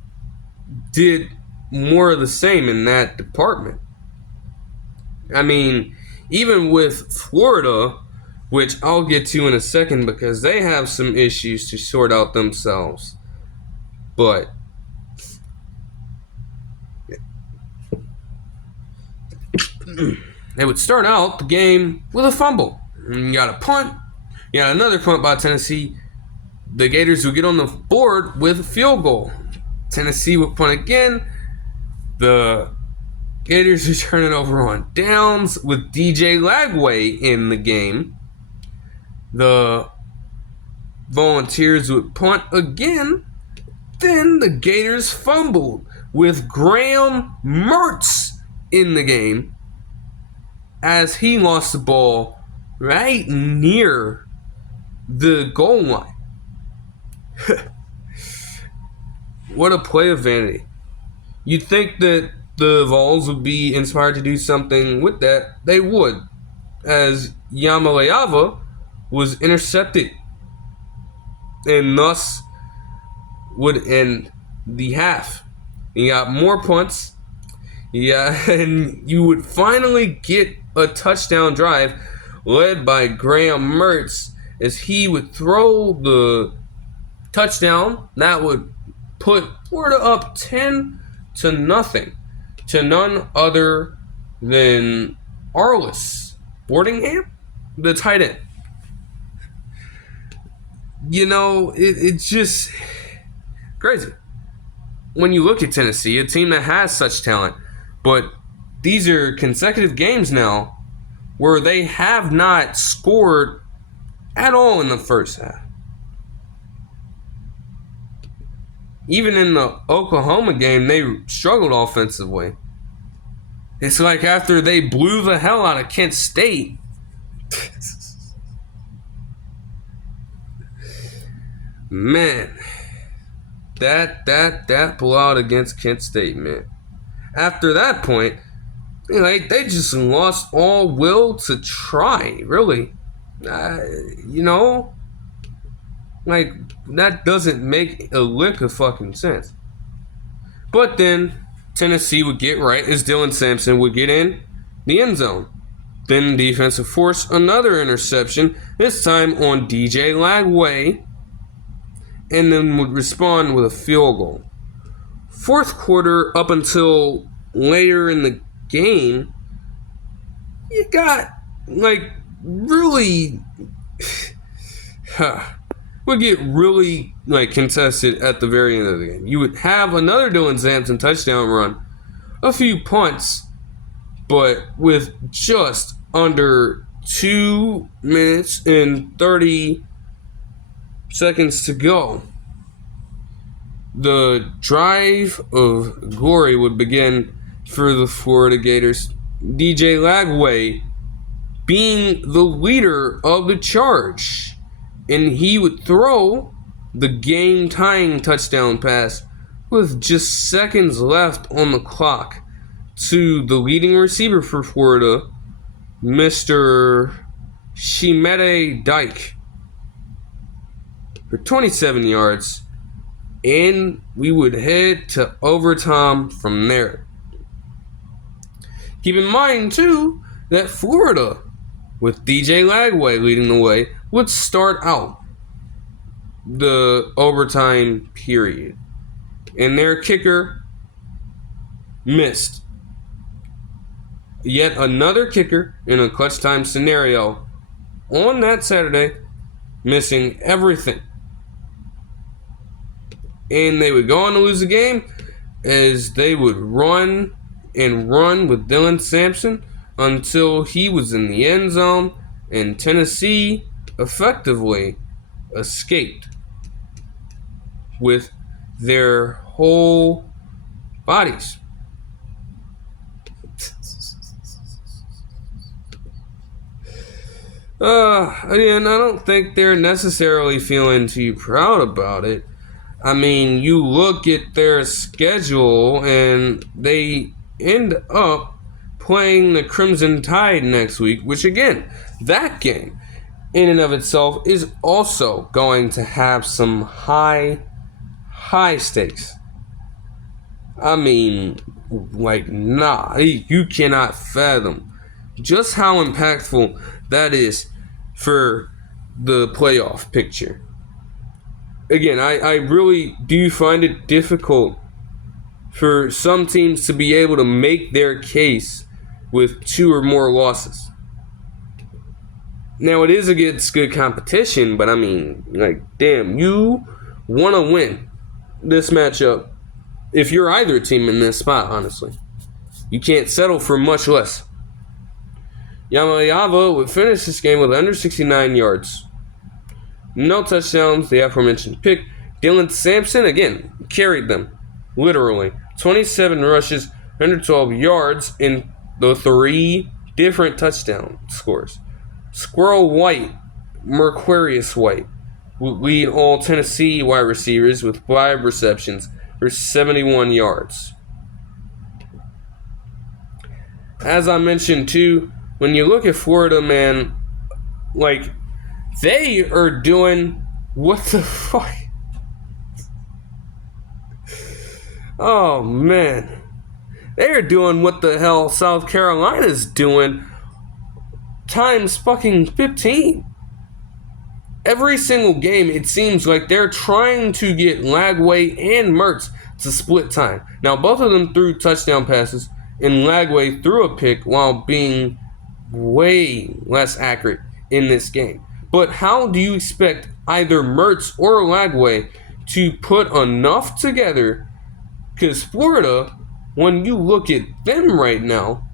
did more of the same in that department. I mean, even with Florida, which I'll get to in a second because they have some issues to sort out themselves. But they would start out the game with a fumble. You got a punt. You got another punt by Tennessee. The Gators would get on the board with a field goal. Tennessee would punt again. The Gators are turning over on downs with DJ Lagway in the game. The Volunteers would punt again. Then the Gators fumbled with Graham Mertz in the game as he lost the ball right near the goal line. What a play of vanity. You'd think that the Vols would be inspired to do something with that. They would, as Yamaleava was intercepted and thus would end the half. You got more punts. Yeah, and you would finally get a touchdown drive led by Graham Mertz as he would throw the touchdown that would put Florida up 10-0 to none other than Arliss Boardingham, the tight end. You know, it's just crazy when you look at Tennessee, a team that has such talent, but these are consecutive games now where they have not scored at all in the first half. Even in the Oklahoma game, they struggled offensively. It's like after they blew the hell out of Kent State, man, that blowout against Kent State, man. After that point, like they just lost all will to try, really. You know, like that doesn't make a lick of fucking sense. But then Tennessee would get right as Dylan Sampson would get in the end zone. Then defense would force another interception, this time on DJ Lagway, and then would respond with a field goal. Fourth quarter up until later in the game, you got like really would get really like contested at the very end of the game. You would have another Dylan Sampson touchdown run, a few punts, but with just under 2 minutes and 30 seconds to go, the drive of glory would begin for the Florida Gators. DJ Lagway being the leader of the charge, and he would throw the game-tying touchdown pass with just seconds left on the clock to the leading receiver for Florida, Mr. Shimere Dyke, for 27 yards, and we would head to overtime from there. Keep in mind, too, that Florida, with DJ Lagway leading the way, would start out the overtime period. And their kicker missed. Yet another kicker in a clutch time scenario on that Saturday, missing everything. And they would go on to lose the game as they would run and run with Dylan Sampson until he was in the end zone and Tennessee effectively escaped with their whole bodies. Again, I don't think they're necessarily feeling too proud about it. I mean, you look at their schedule and they end up playing the Crimson Tide next week, which again, that game in and of itself is also going to have some high stakes. I mean, like, you cannot fathom just how impactful that is for the playoff picture. Again, I really do find it difficult for some teams to be able to make their case with 2 or more losses. Now, it is against good competition, but I mean, like, damn, you want to win this matchup if you're either team in this spot, honestly. You can't settle for much less. Yamayava would finish this game with under 69 yards. No touchdowns, the aforementioned pick. Dylan Sampson, again, carried them. Literally. 27 rushes, 112 yards in the 3 different touchdown scores. Squirrel White, Merquarius White, would lead all Tennessee wide receivers with 5 receptions for 71 yards. As I mentioned too, when you look at Florida, man, like, they are doing what the fuck? Oh, man. They are doing what the hell South Carolina's doing times fucking 15. Every single game, it seems like they're trying to get Lagway and Mertz to split time. Now, both of them threw touchdown passes, and Lagway threw a pick while being way less accurate in this game. But how do you expect either Mertz or Lagway to put enough together? Because Florida, when you look at them right now,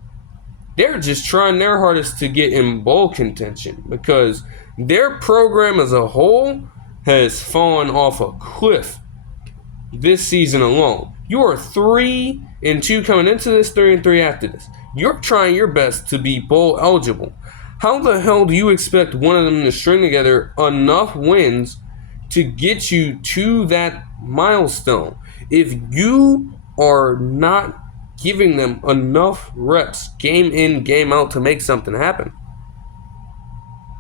they're just trying their hardest to get in bowl contention because their program as a whole has fallen off a cliff this season alone. You are 3-2 coming into this, 3-3 after this. You're trying your best to be bowl eligible. How the hell do you expect one of them to string together enough wins to get you to that milestone if you are not giving them enough reps game in, game out to make something happen?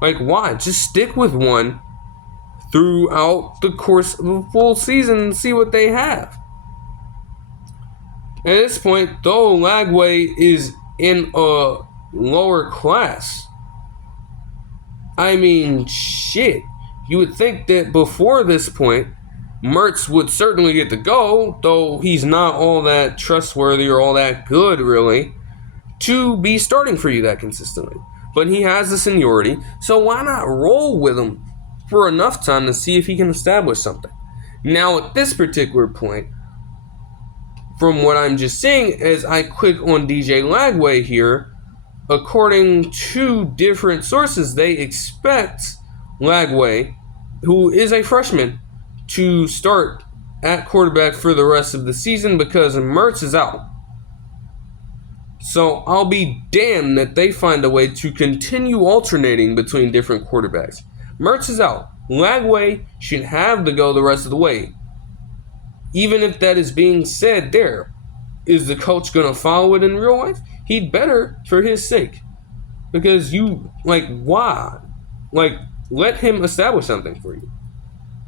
Like, why? Just stick with one throughout the course of a full season and see what they have. At this point, though Lagway is in a lower class, I mean, shit. You would think that before this point, Mertz would certainly get to go, though he's not all that trustworthy or all that good, really, to be starting for you that consistently. But he has the seniority, so why not roll with him for enough time to see if he can establish something? Now, at this particular point, from what I'm just seeing, as I click on DJ Lagway here, according to different sources, they expect Lagway, who is a freshman, to start at quarterback for the rest of the season because Mertz is out. So I'll be damned that they find a way to continue alternating between different quarterbacks. Mertz is out. Lagway should have to go the rest of the way. Even if that is being said there, is the coach going to follow it in real life? He'd better for his sake. Because why? Let him establish something for you.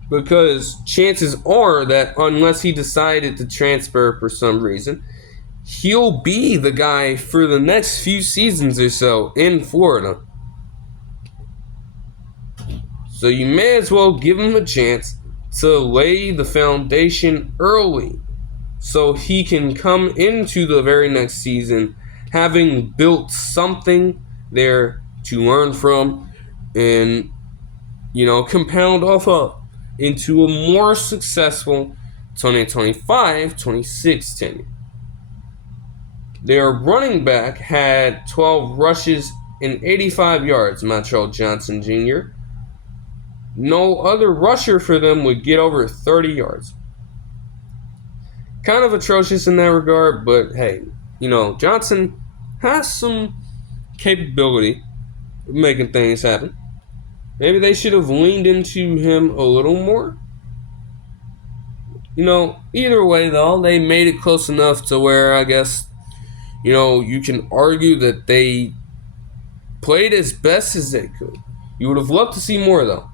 Because chances are that unless he decided to transfer for some reason, he'll be the guy for the next few seasons or so in Florida. So you may as well give him a chance to lay the foundation early so he can come into the very next season having built something there to learn from and, compound off of into a more successful 2025-26 tenure. Their running back had 12 rushes and 85 yards, Montreal Johnson Jr. No other rusher for them would get over 30 yards. Kind of atrocious in that regard, but hey, Johnson has some capability of making things happen. Maybe they should have leaned into him a little more. Either way, though, they made it close enough to where I guess, you can argue that they played as best as they could. You would have loved to see more, though.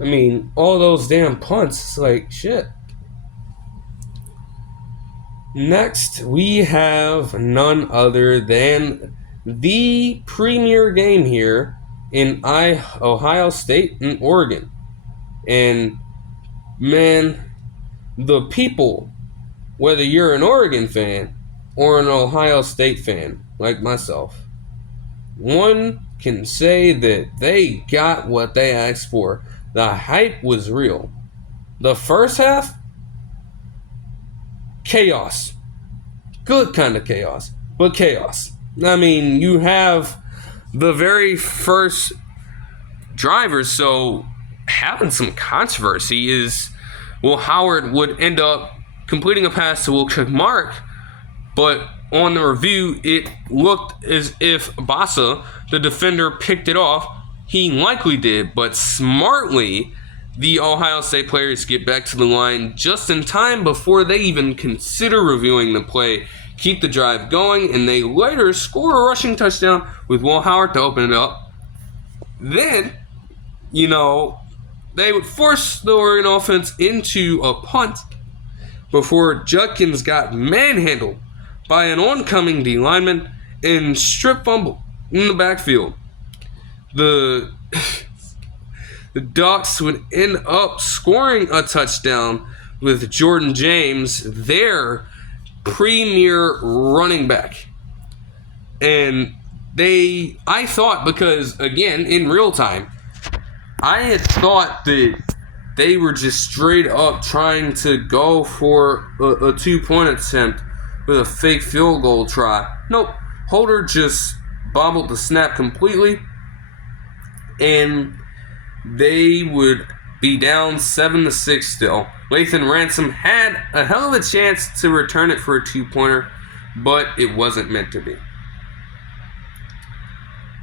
I mean, all those damn punts, it's like, shit. Next, we have none other than the premier game here in Ohio State and Oregon. And, man, the people, whether you're an Oregon fan or an Ohio State fan, like myself, one can say that they got what they asked for. The hype was real. The first half, chaos. Good kind of chaos, but chaos. I mean, you have the very first drivers, so having some controversy is Will Howard would end up completing a pass to Will Mark, but on the review, it looked as if Bassa, the defender, picked it off. He likely did, but smartly, the Ohio State players get back to the line just in time before they even consider reviewing the play, keep the drive going, and they later score a rushing touchdown with Will Howard to open it up. Then, they would force the Oregon offense into a punt before Judkins got manhandled by an oncoming D lineman and strip fumble in the backfield. The Ducks would end up scoring a touchdown with Jordan James, their premier running back. And I thought, because again, in real time, I had thought that they were just straight up trying to go for a 2-point attempt with a fake field goal try. Nope. Holder just bobbled the snap completely, and they would be down 7-6 still. Lathan Ransom had a hell of a chance to return it for a 2-pointer, but it wasn't meant to be.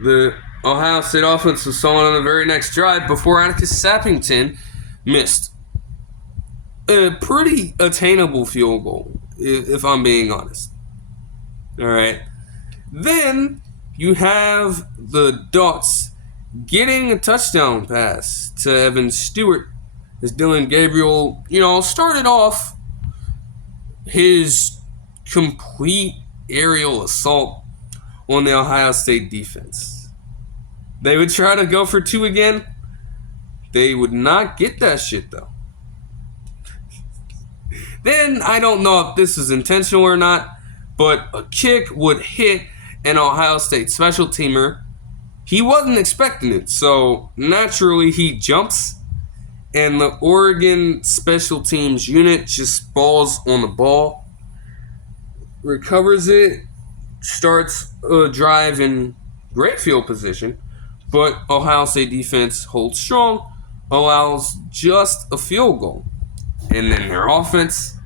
The Ohio State offense was sold on the very next drive before Atticus Sappington missed a pretty attainable field goal, if I'm being honest. All right. Then you have the Ducks getting a touchdown pass to Evan Stewart as Dylan Gabriel, started off his complete aerial assault on the Ohio State defense. They would try to go for 2 again. They would not get that shit, though. Then, I don't know if this is intentional or not, but a kick would hit an Ohio State special teamer. He wasn't expecting it, so naturally he jumps, and the Oregon special teams unit just falls on the ball, recovers it, starts a drive in great field position, but Ohio State defense holds strong, allows just a field goal. And then their offense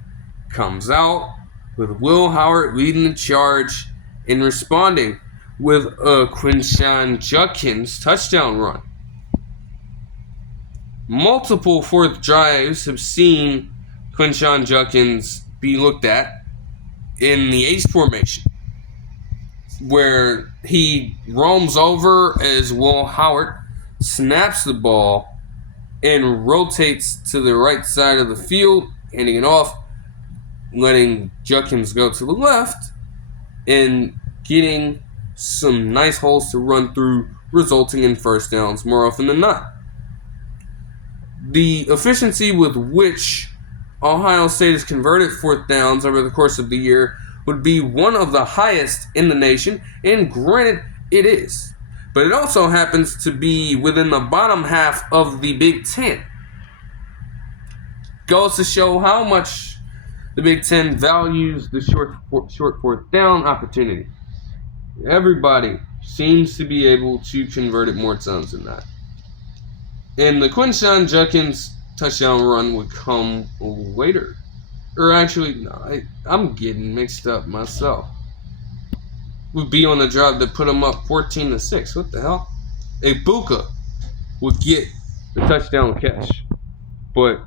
comes out with Will Howard leading the charge and responding with a Quinshon Judkins touchdown run. Multiple fourth drives have seen Quinshon Judkins be looked at in the ace formation, where he roams over as Will Howard snaps the ball and rotates to the right side of the field, handing it off, letting Judkins go to the left, and getting some nice holes to run through, resulting in first downs more often than not. The efficiency with which Ohio State has converted fourth downs over the course of the year would be one of the highest in the nation, and granted, it is. But it also happens to be within the bottom half of the Big Ten. Goes to show how much the Big Ten values the short fourth down opportunity. Everybody seems to be able to convert it more times than that. And the Quinshon Judkins touchdown run would come later. Or actually, no, I'm getting mixed up myself. Would be on the drive that put him up 14-6. What the hell? Ibuka would get the touchdown catch. But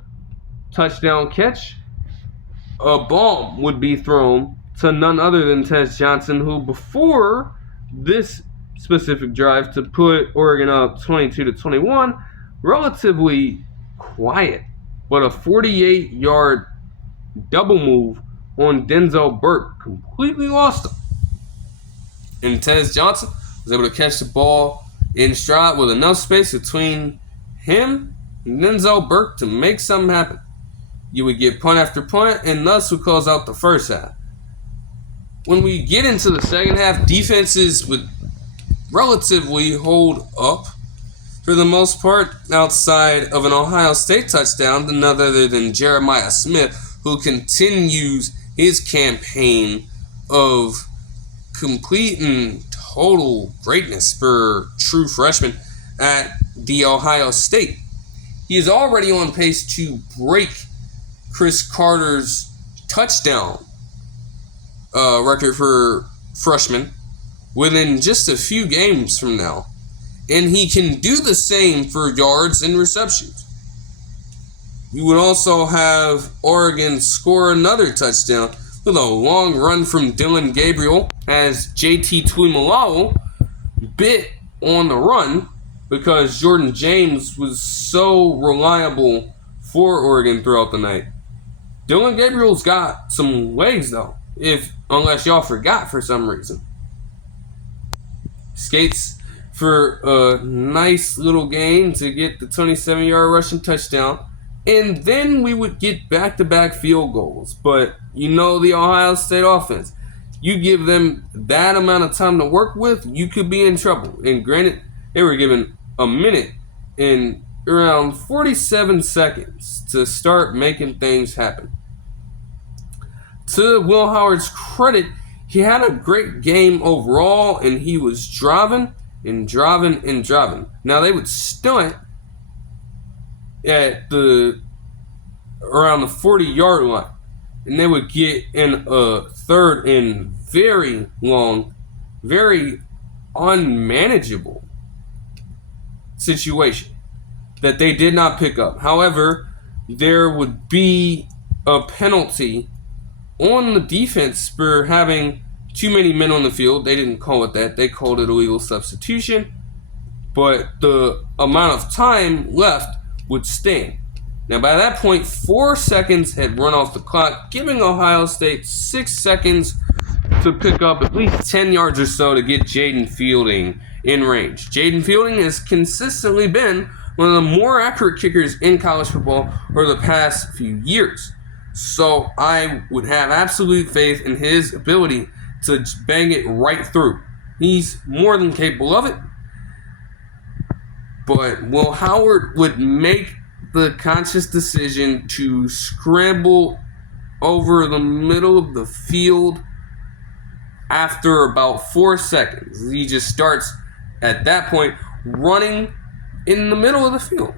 touchdown catch, a bomb would be thrown to none other than Tez Johnson, who before this specific drive to put Oregon up 22-21, relatively quiet, but a 48-yard double move on Denzel Burke completely lost him. And Tez Johnson was able to catch the ball in stride with enough space between him and Denzel Burke to make something happen. You would get punt after punt, and thus would close out the first half. When we get into the second half, defenses would relatively hold up for the most part, outside of an Ohio State touchdown to none other than Jeremiah Smith, who continues his campaign of complete and total greatness for true freshman at the Ohio State. He is already on pace to break Chris Carter's touchdown record for freshmen within just a few games from now. And he can do the same for yards and receptions. You would also have Oregon score another touchdown with a long run from Dylan Gabriel as JT Tuimoloau bit on the run because Jordan James was so reliable for Oregon throughout the night. Dylan Gabriel's got some legs though, unless y'all forgot for some reason. Skates for a nice little gain to get the 27-yard rushing touchdown. And then we would get back-to-back field goals. But you know the Ohio State offense. You give them that amount of time to work with, you could be in trouble. And granted, they were given a minute and around 47 seconds to start making things happen. To Will Howard's credit, he had a great game overall, and he was driving. Now they would stunt at around the 40-yard line, and they would get in a third and very long, very unmanageable situation that they did not pick up. However, there would be a penalty on the defense for having too many men on the field. They didn't call it that. They called it illegal substitution. But the amount of time left would stand. Now, by that point, 4 seconds had run off the clock, giving Ohio State 6 seconds to pick up at least 10 yards or so to get Jaden Fielding in range. Jaden Fielding has consistently been one of the more accurate kickers in college football over the past few years. So I would have absolute faith in his ability to bang it right through. He's more than capable of it. But Will Howard would make the conscious decision to scramble over the middle of the field after about 4 seconds. He just starts, at that point, running in the middle of the field.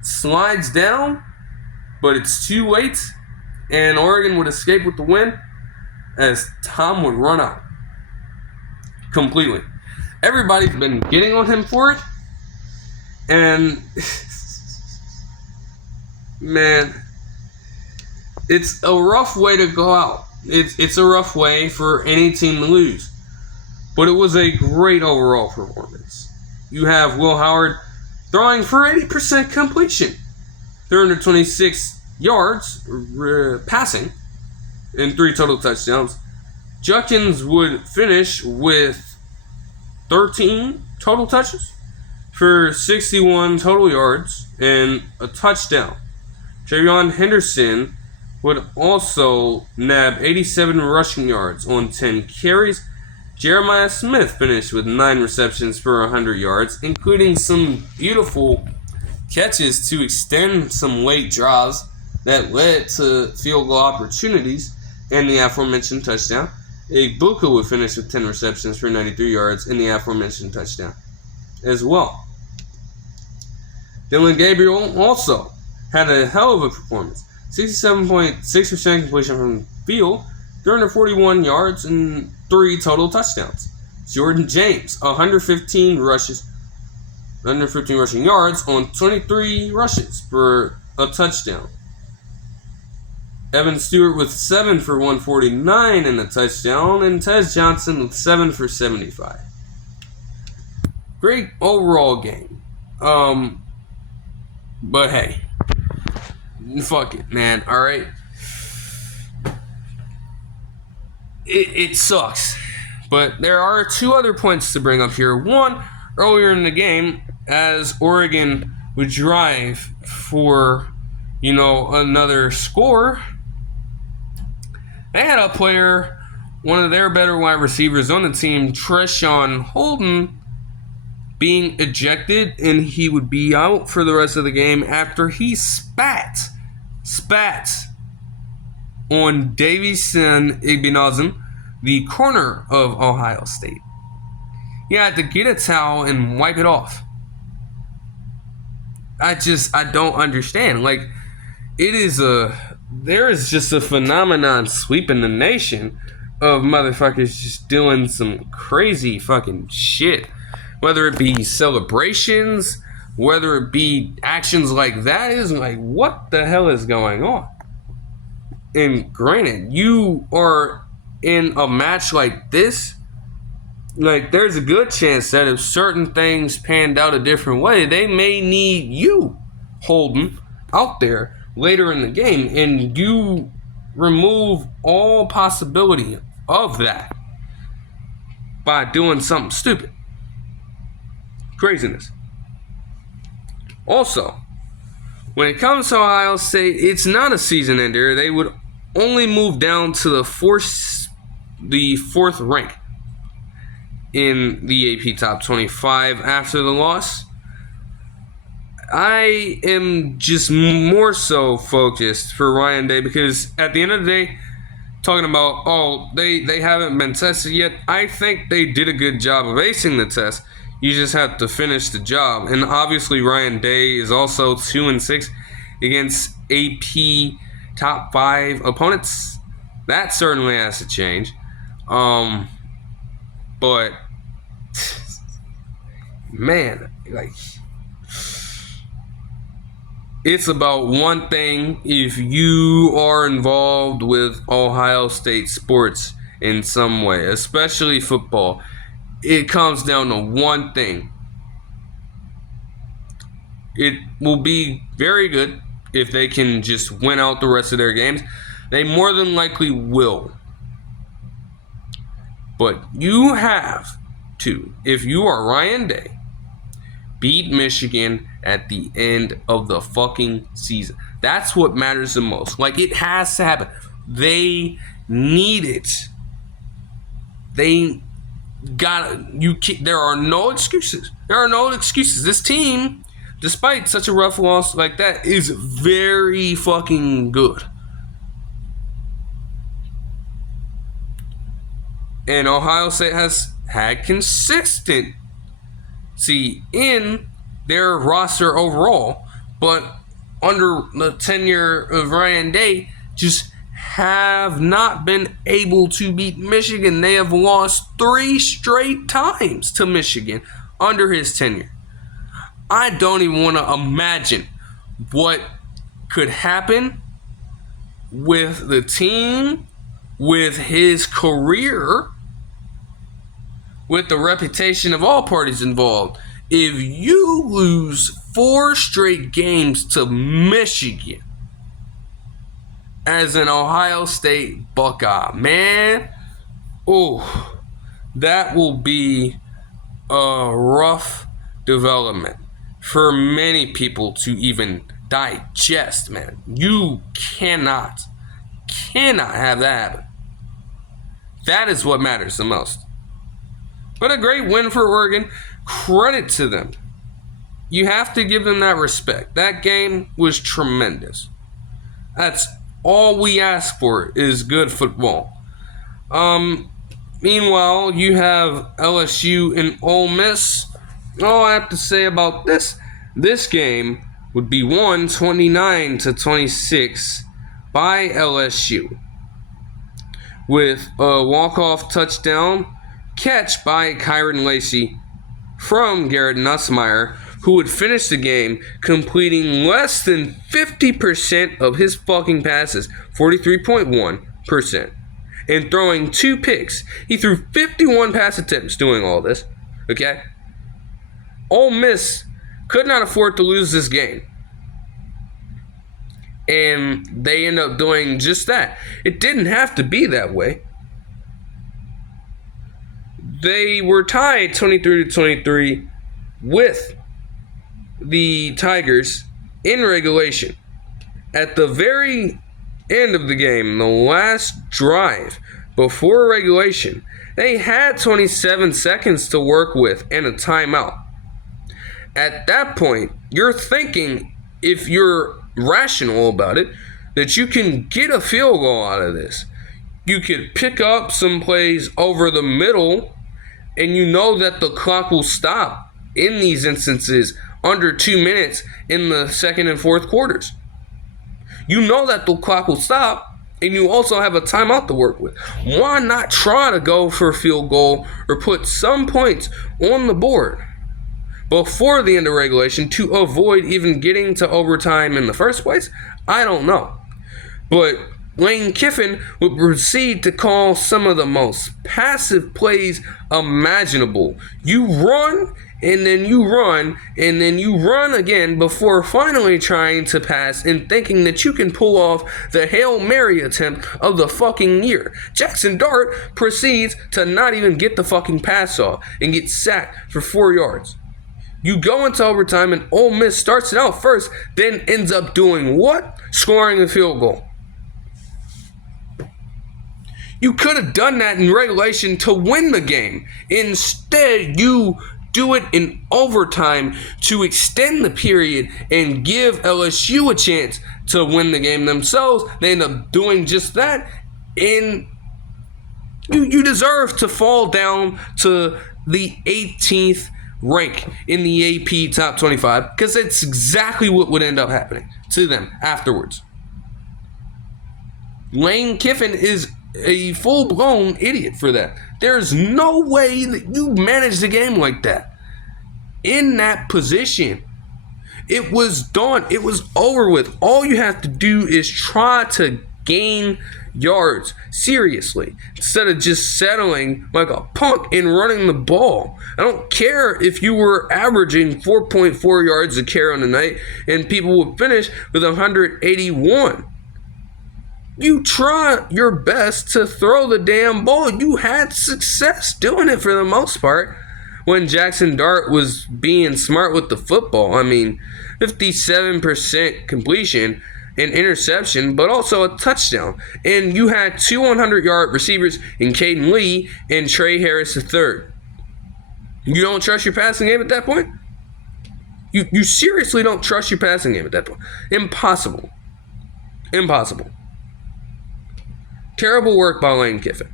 Slides down, but it's too late, and Oregon would escape with the win as Tom would run out completely. Everybody's been getting on him for it, and man, it's a rough way to go out. It's a rough way for any team to lose, but it was a great overall performance. You have Will Howard throwing for 80% completion, 326 yards passing, and 3 total touchdowns. Judkins would finish with 13 total touches for 61 total yards and a touchdown. Travion Henderson would also nab 87 rushing yards on 10 carries. Jeremiah Smith finished with 9 receptions for 100 yards, including some beautiful catches to extend some late drives that led to field goal opportunities and the aforementioned touchdown. Igbuka would finish with 10 receptions for 93 yards and the aforementioned touchdown as well. Dylan Gabriel also had a hell of a performance. 67.6% completion from the field, 341 yards, and 3 total touchdowns. Jordan James, 115 rushing yards on 23 rushes for a touchdown. Evan Stewart with 7 for 149 and a touchdown, and Tez Johnson with 7 for 75. Great overall game. But hey, fuck it, man. All right. It sucks. But there are 2 other points to bring up here. One, earlier in the game, as Oregon would drive for, another score, they had a player one of their better wide receivers on the team, Treshawn Holden, being ejected, and he would be out for the rest of the game after he spat on Davison Igbinosun, the corner of Ohio State. He had to get a towel and wipe it off. I don't understand. Like, there is just a phenomenon sweeping the nation of motherfuckers just doing some crazy fucking shit. Whether it be celebrations, whether it be actions like that, is like, what the hell is going on? And granted, you are in a match like this, like, there's a good chance that if certain things panned out a different way, they may need you, Holden, out there later in the game, and you remove all possibility of that by doing something stupid. Craziness. Also, when it comes to Ohio State, it's not a season ender. They would only move down to the fourth rank in the AP Top 25 after the loss. I am just more so focused for Ryan Day because at the end of the day, talking about, they haven't been tested yet, I think they did a good job of acing the test. You just have to finish the job. And obviously Ryan Day is also 2-6 against AP Top 5 opponents. That certainly has to change. But man, like, it's about one thing if you are involved with Ohio State sports in some way, especially football. It comes down to one thing. It will be very good if they can just win out the rest of their games. They more than likely will. But you have to, if you are Ryan Day, beat Michigan at the end of the fucking season. That's what matters the most. Like, it has to happen. They need it. They there are no excuses. There are no excuses. This team, despite such a rough loss like that, is very fucking good. And Ohio State has had consistency in their roster overall, but under the tenure of Ryan Day, just have not been able to beat Michigan. They have lost 3 straight times to Michigan under his tenure. I don't even want to imagine what could happen with the team, with his career, with the reputation of all parties involved. If you lose 4 straight games to Michigan as an Ohio State Buckeye, man, that will be a rough development for many people to even digest, man. You cannot have that happen. That is what matters the most. But a great win for Oregon. Credit to them. You have to give them that respect. That game was tremendous. That's all we ask for is good football. Meanwhile, you have LSU and Ole Miss. All I have to say about this game would be won 29-26 by LSU with a walk-off touchdown catch by Kyron Lacey from Garrett Nussmeier, who would finish the game completing less than 50% of his fucking passes, 43.1%, and throwing 2 picks. He threw 51 pass attempts doing all this, okay? Ole Miss could not afford to lose this game. And they end up doing just that. It didn't have to be that way. They were tied 23-23 with the Tigers in regulation. At the very end of the game, the last drive, before regulation, they had 27 seconds to work with and a timeout. At that point, you're thinking, if you're rational about it, that you can get a field goal out of this. You could pick up some plays over the middle, and you know that the clock will stop in these instances under 2 minutes in the second and fourth quarters. You know that the clock will stop, and you also have a timeout to work with. Why not try to go for a field goal or put some points on the board before the end of regulation to avoid even getting to overtime in the first place? I don't know. But Lane Kiffin would proceed to call some of the most passive plays imaginable. You run, and then you run, and then you run again before finally trying to pass and thinking that you can pull off the Hail Mary attempt of the fucking year. Jackson Dart proceeds to not even get the fucking pass off and get sacked for 4 yards. You go into overtime, and Ole Miss starts it out first, then ends up doing what? Scoring a field goal. You could have done that in regulation to win the game. Instead, you do it in overtime to extend the period and give LSU a chance to win the game themselves. They end up doing just that, and you deserve to fall down to the 18th rank in the AP Top 25, because it's exactly what would end up happening to them afterwards. Lane Kiffin is a full-blown idiot for that. There's no way that you manage the game like that. In that position, it was done. It was over with. All you have to do is try to gain yards, seriously, instead of just settling like a punk and running the ball. I don't care if you were averaging 4.4 yards a carry on the night and people would finish with 181. You try your best to throw the damn ball. You had success doing it for the most part when Jackson Dart was being smart with the football. I mean, 57% completion, an interception, but also a touchdown. And you had 2 100-yard receivers in Caden Lee and Trey Harris III. You don't trust your passing game at that point? You seriously don't trust your passing game at that point? Impossible. Impossible. Terrible work by Lane Kiffin.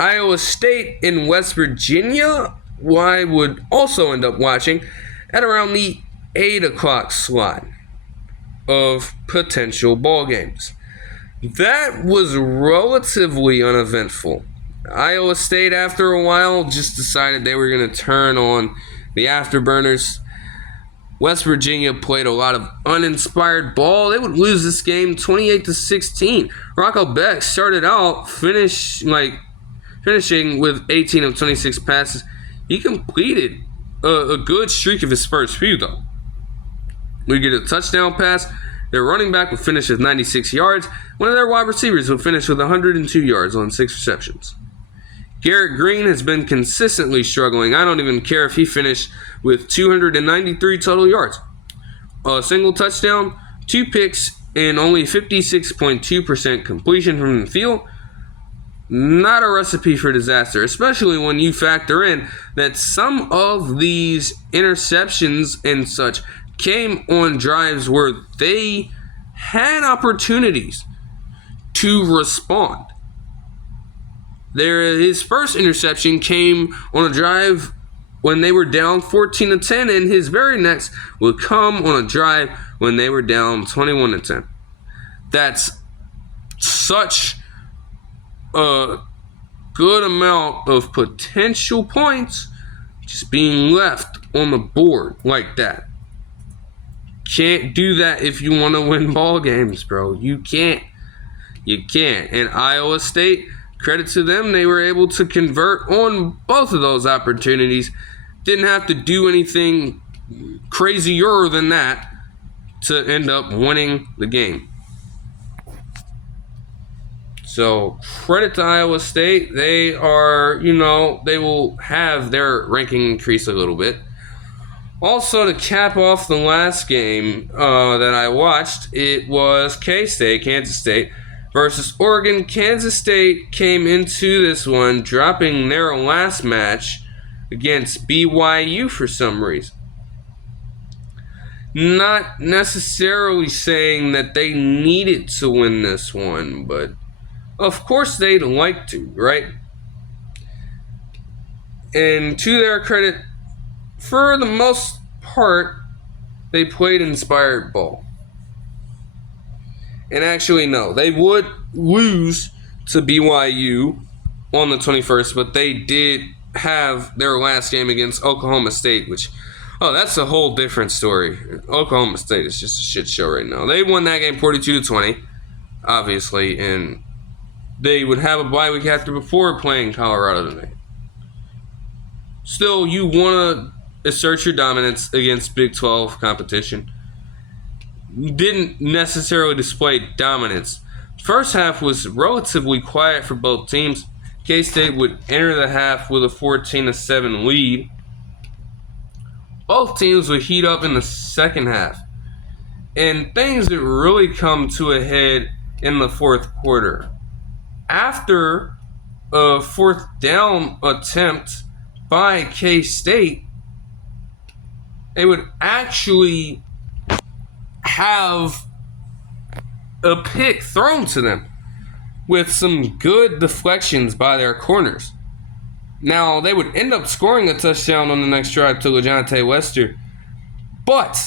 Iowa State in West Virginia, I would also end up watching at around the 8 o'clock slot of potential ball games. That was relatively uneventful. Iowa State, after a while, just decided they were going to turn on the afterburners. West Virginia played a lot of uninspired ball. They would lose this game 28-16. Rocco Beck started out finishing with 18 of 26 passes. He completed a good streak of his first few, though. We get a touchdown pass. Their running back would finish with 96 yards. One of their wide receivers would finish with 102 yards on 6 receptions. Garrett Green has been consistently struggling. I don't even care if he finished with 293 total yards. A single touchdown, 2 picks, and only 56.2% completion from the field. Not a recipe for disaster, especially when you factor in that some of these interceptions and such came on drives where they had opportunities to respond. His first interception came on a drive when they were down 14-10, and his very next would come on a drive when they were down 21-10. That's such a good amount of potential points just being left on the board like that. Can't do that if you want to win ball games, bro. You can't. You can't. And Iowa State, credit to them, they were able to convert on both of those opportunities. Didn't have to do anything crazier than that to end up winning the game. So, credit to Iowa State. They are, they will have their ranking increase a little bit. Also, to cap off the last game that I watched, it was K-State, Kansas State, versus Oregon. Kansas State came into this one dropping their last match against BYU for some reason. Not necessarily saying that they needed to win this one, but of course they'd like to, right? And to their credit, for the most part, they played inspired ball. And actually, no, they would lose to BYU on the 21st, but they did have their last game against Oklahoma State, which, that's a whole different story. Oklahoma State is just a shit show right now. They won that game 42-20, obviously, and they would have a bye week after before playing Colorado tonight. Still, you want to assert your dominance against Big 12 competition. You didn't necessarily display dominance. First half was relatively quiet for both teams. K-State would enter the half with a 14-7 lead. Both teams would heat up in the second half. And things would really come to a head in the fourth quarter. After a fourth down attempt by K-State, they would actually have a pick thrown to them with some good deflections by their corners. Now, they would end up scoring a touchdown on the next drive to LeJontay Wester, but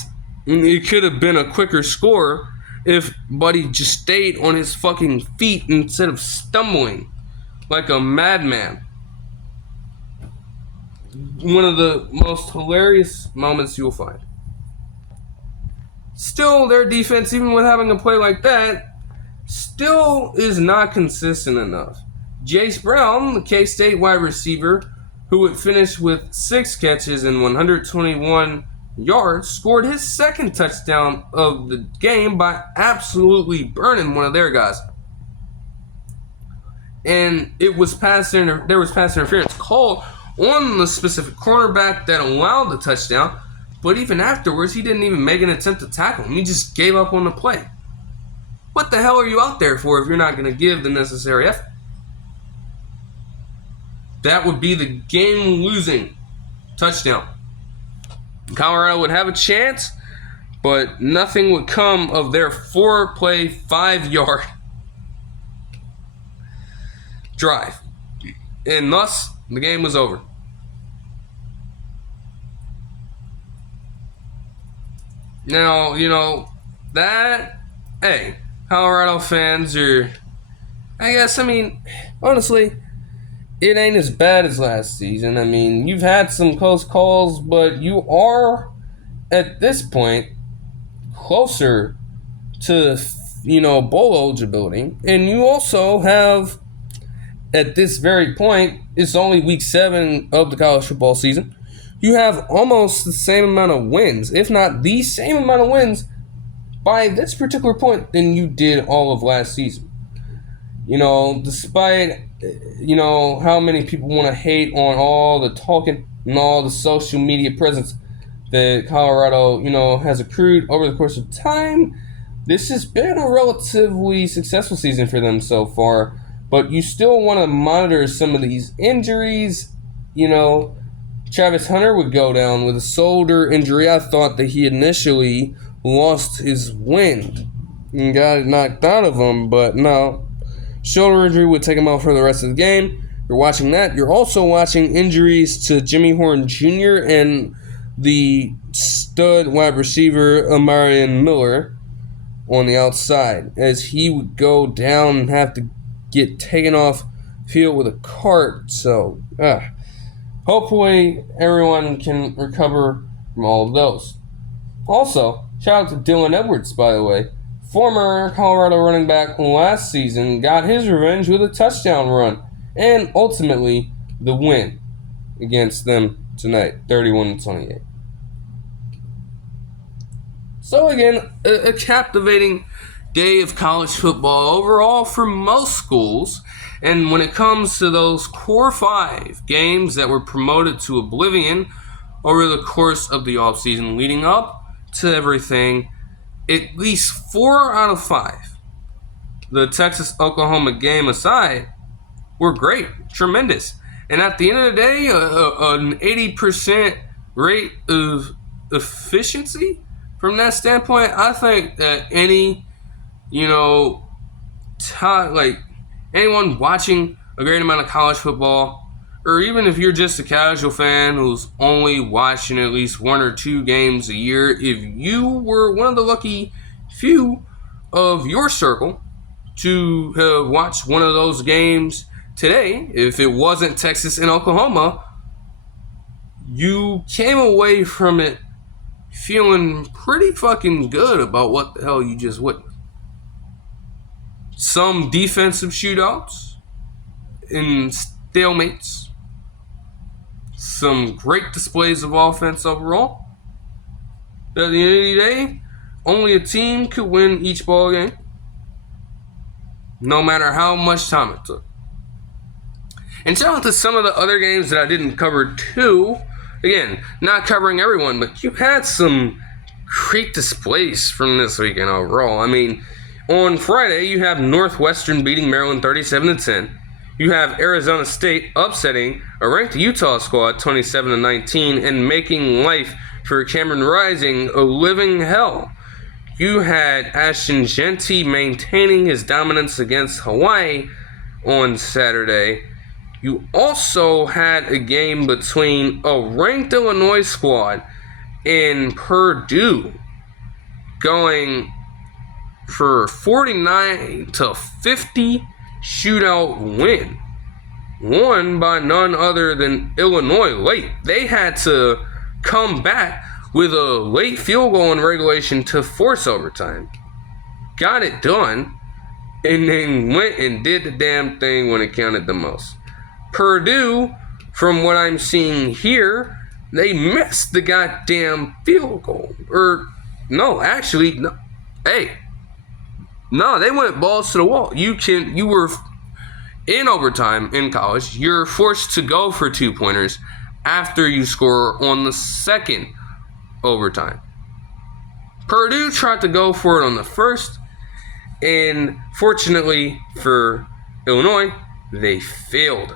it could have been a quicker score if Buddy just stayed on his fucking feet instead of stumbling like a madman. One of the most hilarious moments you'll find. Still, their defense, even with having a play like that, still is not consistent enough. Jace Brown, the K-State wide receiver, who would finish with 6 catches and 121 yards, scored his second touchdown of the game by absolutely burning one of their guys. And there was pass interference called on the specific cornerback that allowed the touchdown, but even afterwards, he didn't even make an attempt to tackle him. He just gave up on the play. What the hell are you out there for if you're not going to give the necessary effort? That would be the game-losing touchdown. Colorado would have a chance, but nothing would come of their 4-play, 5-yard drive. And thus, the game was over. Now, Colorado fans are, honestly, it ain't as bad as last season. You've had some close calls, but you are, at this point, closer to, bowl eligibility. And you also have, at this very point, it's only week 7 of the college football season. You have almost the same amount of wins, if not the same amount of wins, by this particular point than you did all of last season. Despite, how many people want to hate on all the talking and all the social media presence that Colorado, has accrued over the course of time, this has been a relatively successful season for them so far. But you still want to monitor some of these injuries. Travis Hunter would go down with a shoulder injury. I thought that he initially lost his wind and got it knocked out of him, but no. Shoulder injury would take him out for the rest of the game. You're watching that. You're also watching injuries to Jimmy Horn Jr. and the stud wide receiver Amarian Miller on the outside, as he would go down and have to get taken off field with a cart. So, hopefully everyone can recover from all of those. Also, shout out to Dylan Edwards, by the way. Former Colorado running back last season got his revenge with a touchdown run and ultimately the win against them tonight, 31-28. So again, a captivating day of college football overall for most schools. And when it comes to those core 5 games that were promoted to oblivion over the course of the offseason leading up to everything, at least 4 out of 5 the Texas-Oklahoma game aside, were great, tremendous. And at the end of the day, an 80% rate of efficiency from that standpoint, I think that any, you know, like anyone watching a great amount of college football, or even if you're just a casual fan who's only watching at least 1 or 2 games a year, if you were one of the lucky few of your circle to have watched one of those games today, if it wasn't Texas and Oklahoma, you came away from it feeling pretty fucking good about what the hell you just witnessed. Some defensive shootouts and stalemates. Some great displays of offense overall. At the end of the day, only a team could win each ball game, no matter how much time it took. And shout out to some of the other games that I didn't cover too. Again, not covering everyone, but you had some great displays from this weekend overall. I mean, on Friday, you have Northwestern beating Maryland 37-10. You have Arizona State upsetting a ranked Utah squad 27-19 and making life for Cameron Rising a living hell. You had Ashton Genty maintaining his dominance against Hawaii on Saturday. You also had a game between a ranked Illinois squad and Purdue going for 49-50 shootout win, won by none other than Illinois late. They had to come back with a late field goal in regulation to force overtime. Got it done, and then went and did the damn thing when it counted the most. Purdue, from what I'm seeing here, they missed the goddamn field goal. No, they went balls to the wall. You were in overtime in college. You're forced to go for 2-pointers after you score on the second overtime. Purdue tried to go for it on the first, and fortunately for Illinois, they failed.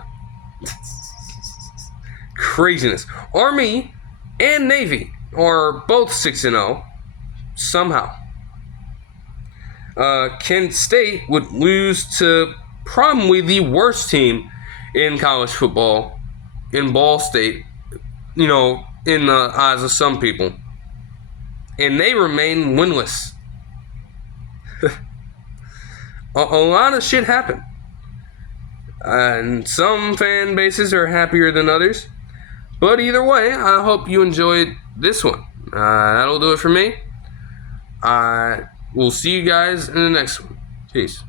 Craziness. Army and Navy are both 6-0 somehow. Kent State would lose to probably the worst team in college football, in Ball State, in the eyes of some people. And they remain winless. a lot of shit happened. And some fan bases are happier than others. But either way, I hope you enjoyed this one. That'll do it for me. We'll see you guys in the next one. Peace.